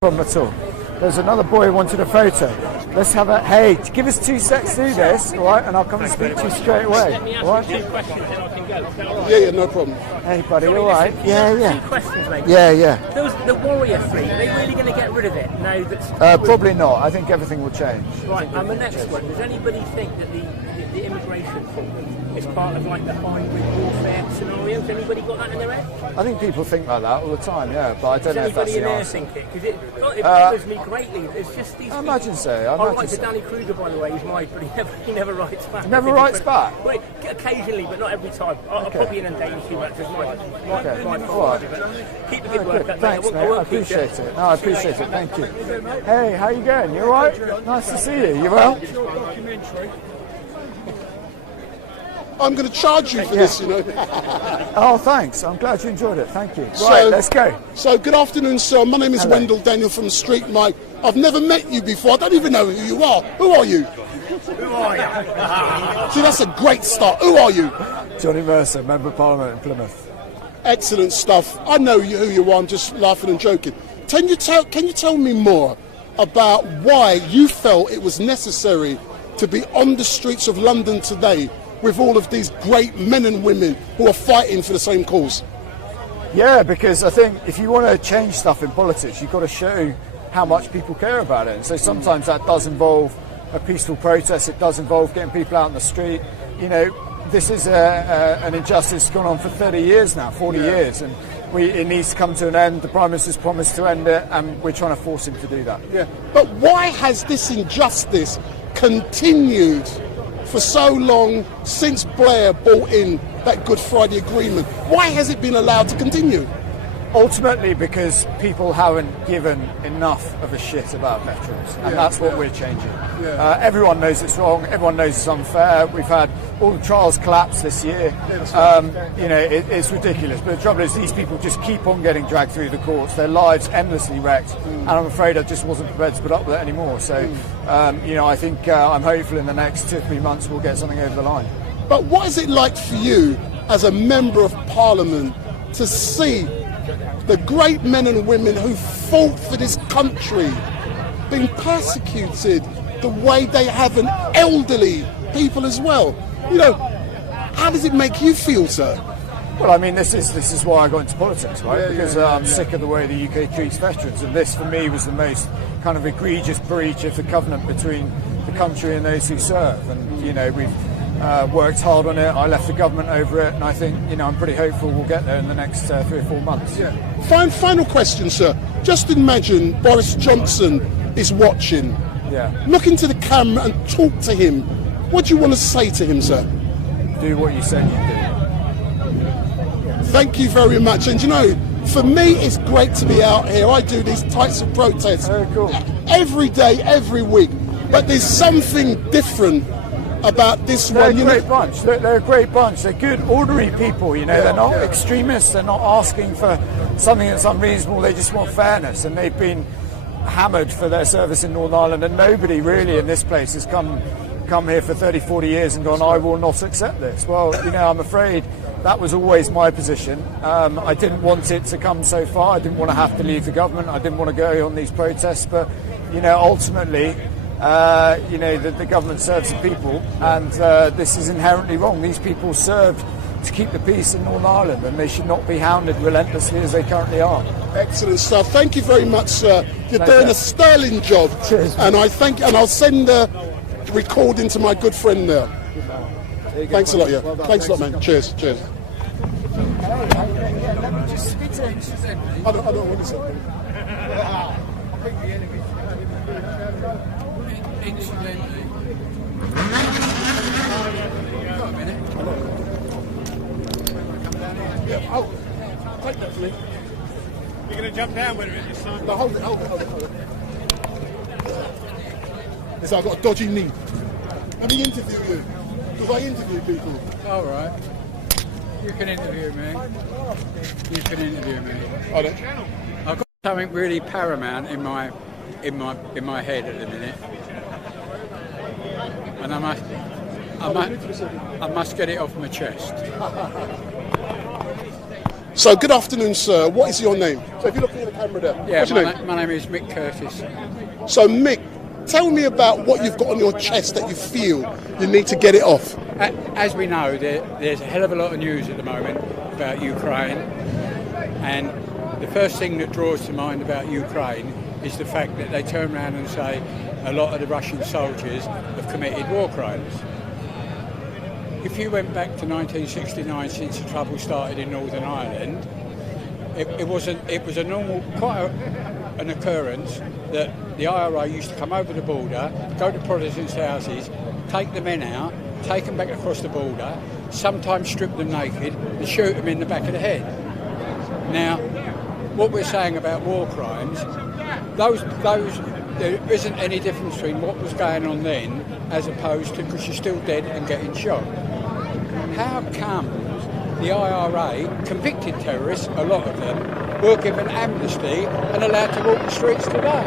problem at all. There's another boy who wanted a photo. Let's have a... Hey, give us 2 secs to do this, all right? And I'll come and speak to you straight away. All right? Yeah, no problem. Hey, buddy, all right? Yeah. 2 questions, mate. Yeah. The Warrior fleet, are they really going to get rid of it now that's... Probably not. I think everything will change. Right, and the next one, does anybody think that the immigration thing is part of like the hybrid warfare scenario? Has anybody got that in their head? I think people think like that all the time, yeah, but I don't know if that's the answer. Does anybody in there think it? Because it bothers me greatly. There's just these... I imagine so. I write to Danny Kruger, by the way, he's my, but he never writes back. He never writes back? Well, occasionally, but not every time. I'll probably inundate him too much. Okay, all right. Keep the good work up, thanks, mate. I appreciate it. No, I appreciate it. Thank you. Hey, how you going? You all right? Nice to see you. You well? I'm going to charge you for this, you know. Oh, thanks. I'm glad you enjoyed it. Thank you. Right, let's go. So, good afternoon, sir. My name is Wendell Daniel from StreetMic. I've never met you before. I don't even know who you are. Who are you? Who are you? See, that's a great start. Who are you? Johnny Mercer, Member of Parliament in Plymouth. Excellent stuff. I know who you are. I'm just laughing and joking. Can you tell me more about why you felt it was necessary to be on the streets of London today with all of these great men and women who are fighting for the same cause? Yeah, because I think if you want to change stuff in politics, you've got to show how much people care about it. And so sometimes that does involve a peaceful protest. It does involve getting people out on the street. You know, this is an injustice that's gone on for 30 years now, 40 years, and it needs to come to an end. The Prime Minister's promised to end it, and we're trying to force him to do that. Yeah. But why has this injustice continued for so long since Blair brought in that Good Friday Agreement? Why has it been allowed to continue? Ultimately because people haven't given enough of a shit about veterans, and that's what we're changing. Everyone knows it's wrong, everyone knows it's unfair. We've had all the trials collapse this year. You know, it's ridiculous, but the trouble is these people just keep on getting dragged through the courts, their lives endlessly wrecked, and I'm afraid I just wasn't prepared to put up with it anymore. So you know, I think I'm hopeful in the next 2 or 3 months we'll get something over the line. But what is it like for you as a Member of Parliament to see the great men and women who fought for this country being persecuted the way they have, an elderly people as well? You know, how does it make you feel, sir? Well, I mean, this is why I got into politics, right? Because I'm sick of the way the UK treats veterans, and this, for me, was the most kind of egregious breach of the covenant between the country and those who serve. And you know, we've worked hard on it. I left the government over it, and I think, you know, I'm pretty hopeful we'll get there in the next 3 or 4 months. Final question, sir. Just imagine Boris Johnson is watching. Look into the camera and talk to him. What do you want to say to him, sir? Do what you said you'd do. Thank you very much. And you know, for me, it's great to be out here. I do these types of protests every day, every week. But there's something different about this one. They're a great bunch. They're a great bunch. They're good, ordinary people. You know, they're not extremists. They're not asking for something that's unreasonable. They just want fairness, and they've been hammered for their service in Northern Ireland. And nobody really in this place has come here for 30, 40 years and gone, I will not accept this. Well, you know, I'm afraid that was always my position. I didn't want it to come so far. I didn't want to have to leave the government. I didn't want to go on these protests. But, you know, ultimately, you know, the government serves the people, and this is inherently wrong. These people served to keep the peace in Northern Ireland, and they should not be hounded relentlessly as they currently are. Excellent stuff. Thank you very much, sir. You're doing a sterling job. Cheers. And I thank you, and I'll send the recording to my good friend there. Thanks a lot, yeah. Thanks a lot, man. Cheers. I don't want to say. Oh, take that for me. You're going to jump down with it this time? No, hold it. So I've got a dodgy knee. Let me interview you, because I interview people. All right. You can interview me. You can interview me. I don't. I've got something really paramount in my head at the minute, and I must get it off my chest. So, good afternoon, sir. What is your name? So, if you look at the camera there. Yeah, what's your name? My name is Mick Curtis. So, Mick, tell me about what you've got on your chest that you feel you need to get it off. As we know, there's a hell of a lot of news at the moment about Ukraine, and the first thing that draws to mind about Ukraine is the fact that they turn around and say a lot of the Russian soldiers have committed war crimes. If you went back to 1969, since the trouble started in Northern Ireland, it was an occurrence that the IRA used to come over the border, go to Protestants' houses, take the men out, take them back across the border, sometimes strip them naked and shoot them in the back of the head. Now, what we're saying about war crimes, there isn't any difference between what was going on then as opposed to, because you're still dead and getting shot. How comes the IRA, convicted terrorists, a lot of them, were given amnesty and allowed to walk the streets today?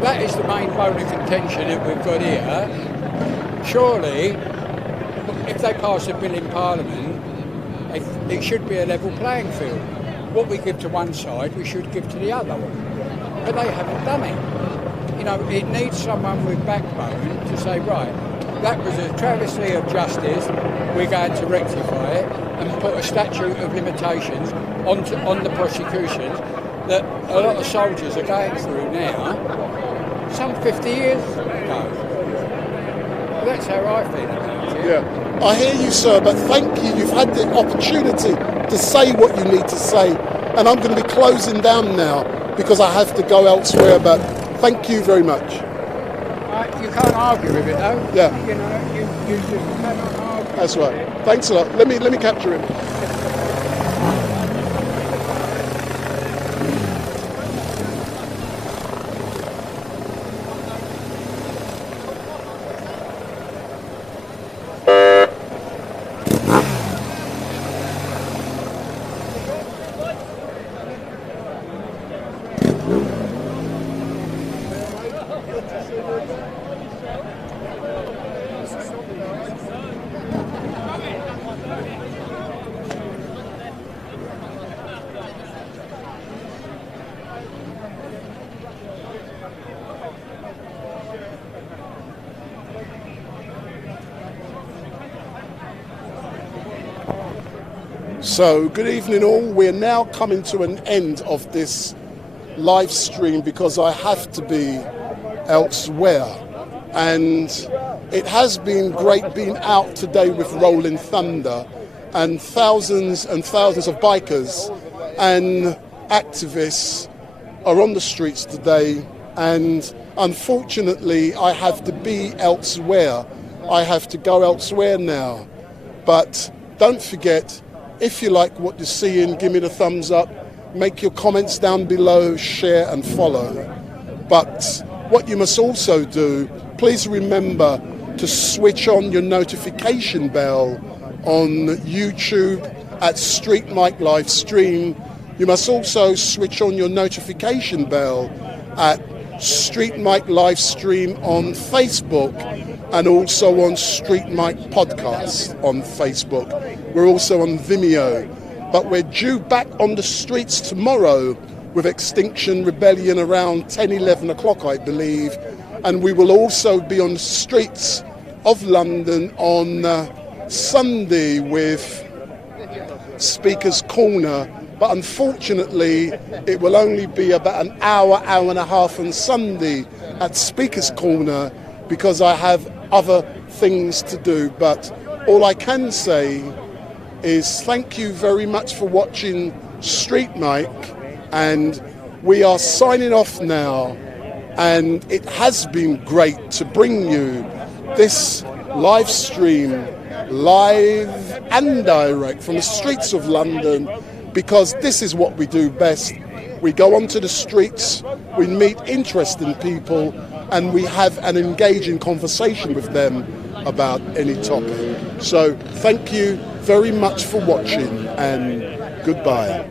That is the main bone of contention that we've got here. Surely, if they pass a bill in Parliament, it should be a level playing field. What we give to one side, we should give to the other. But they haven't done it. You know, it needs someone with backbone to say, right, that was a travesty of justice, we're going to rectify it and put a statute of limitations on the prosecutions that a lot of soldiers are going through now, some 50 years ago. Well, that's how I feel about it. Yeah, I hear you, sir, but thank you. You've had the opportunity to say what you need to say, and I'm going to be closing down now because I have to go elsewhere, but thank you very much. You can't argue with it, though. Yeah. You know, you cannot argue. That's right. Thanks a lot. Let me capture him. So, good evening all. We're now coming to an end of this live stream because I have to be elsewhere. And it has been great being out today with Rolling Thunder, and thousands of bikers and activists are on the streets today. And unfortunately, I have to be elsewhere. I have to go elsewhere now. But don't forget, if you like what you're seeing, give me the thumbs up, make your comments down below, share and follow. But what you must also do, please remember to switch on your notification bell on YouTube at StreetMic LiveStream. You must also switch on your notification bell at StreetMic LiveStream on Facebook and also on StreetMic Podcast on Facebook. We're also on Vimeo. But we're due back on the streets tomorrow with Extinction Rebellion around 10, 11 o'clock, I believe. And we will also be on the streets of London on Sunday with Speaker's Corner. But unfortunately, it will only be about an hour and a half on Sunday at Speaker's Corner because I have other things to do. But all I can say is thank you very much for watching StreetMic, and we are signing off now. And it has been great to bring you this live stream, live and direct from the streets of London, because this is what we do best. We go onto the streets, we meet interesting people, and we have an engaging conversation with them about any topic. So thank you very much for watching, and goodbye.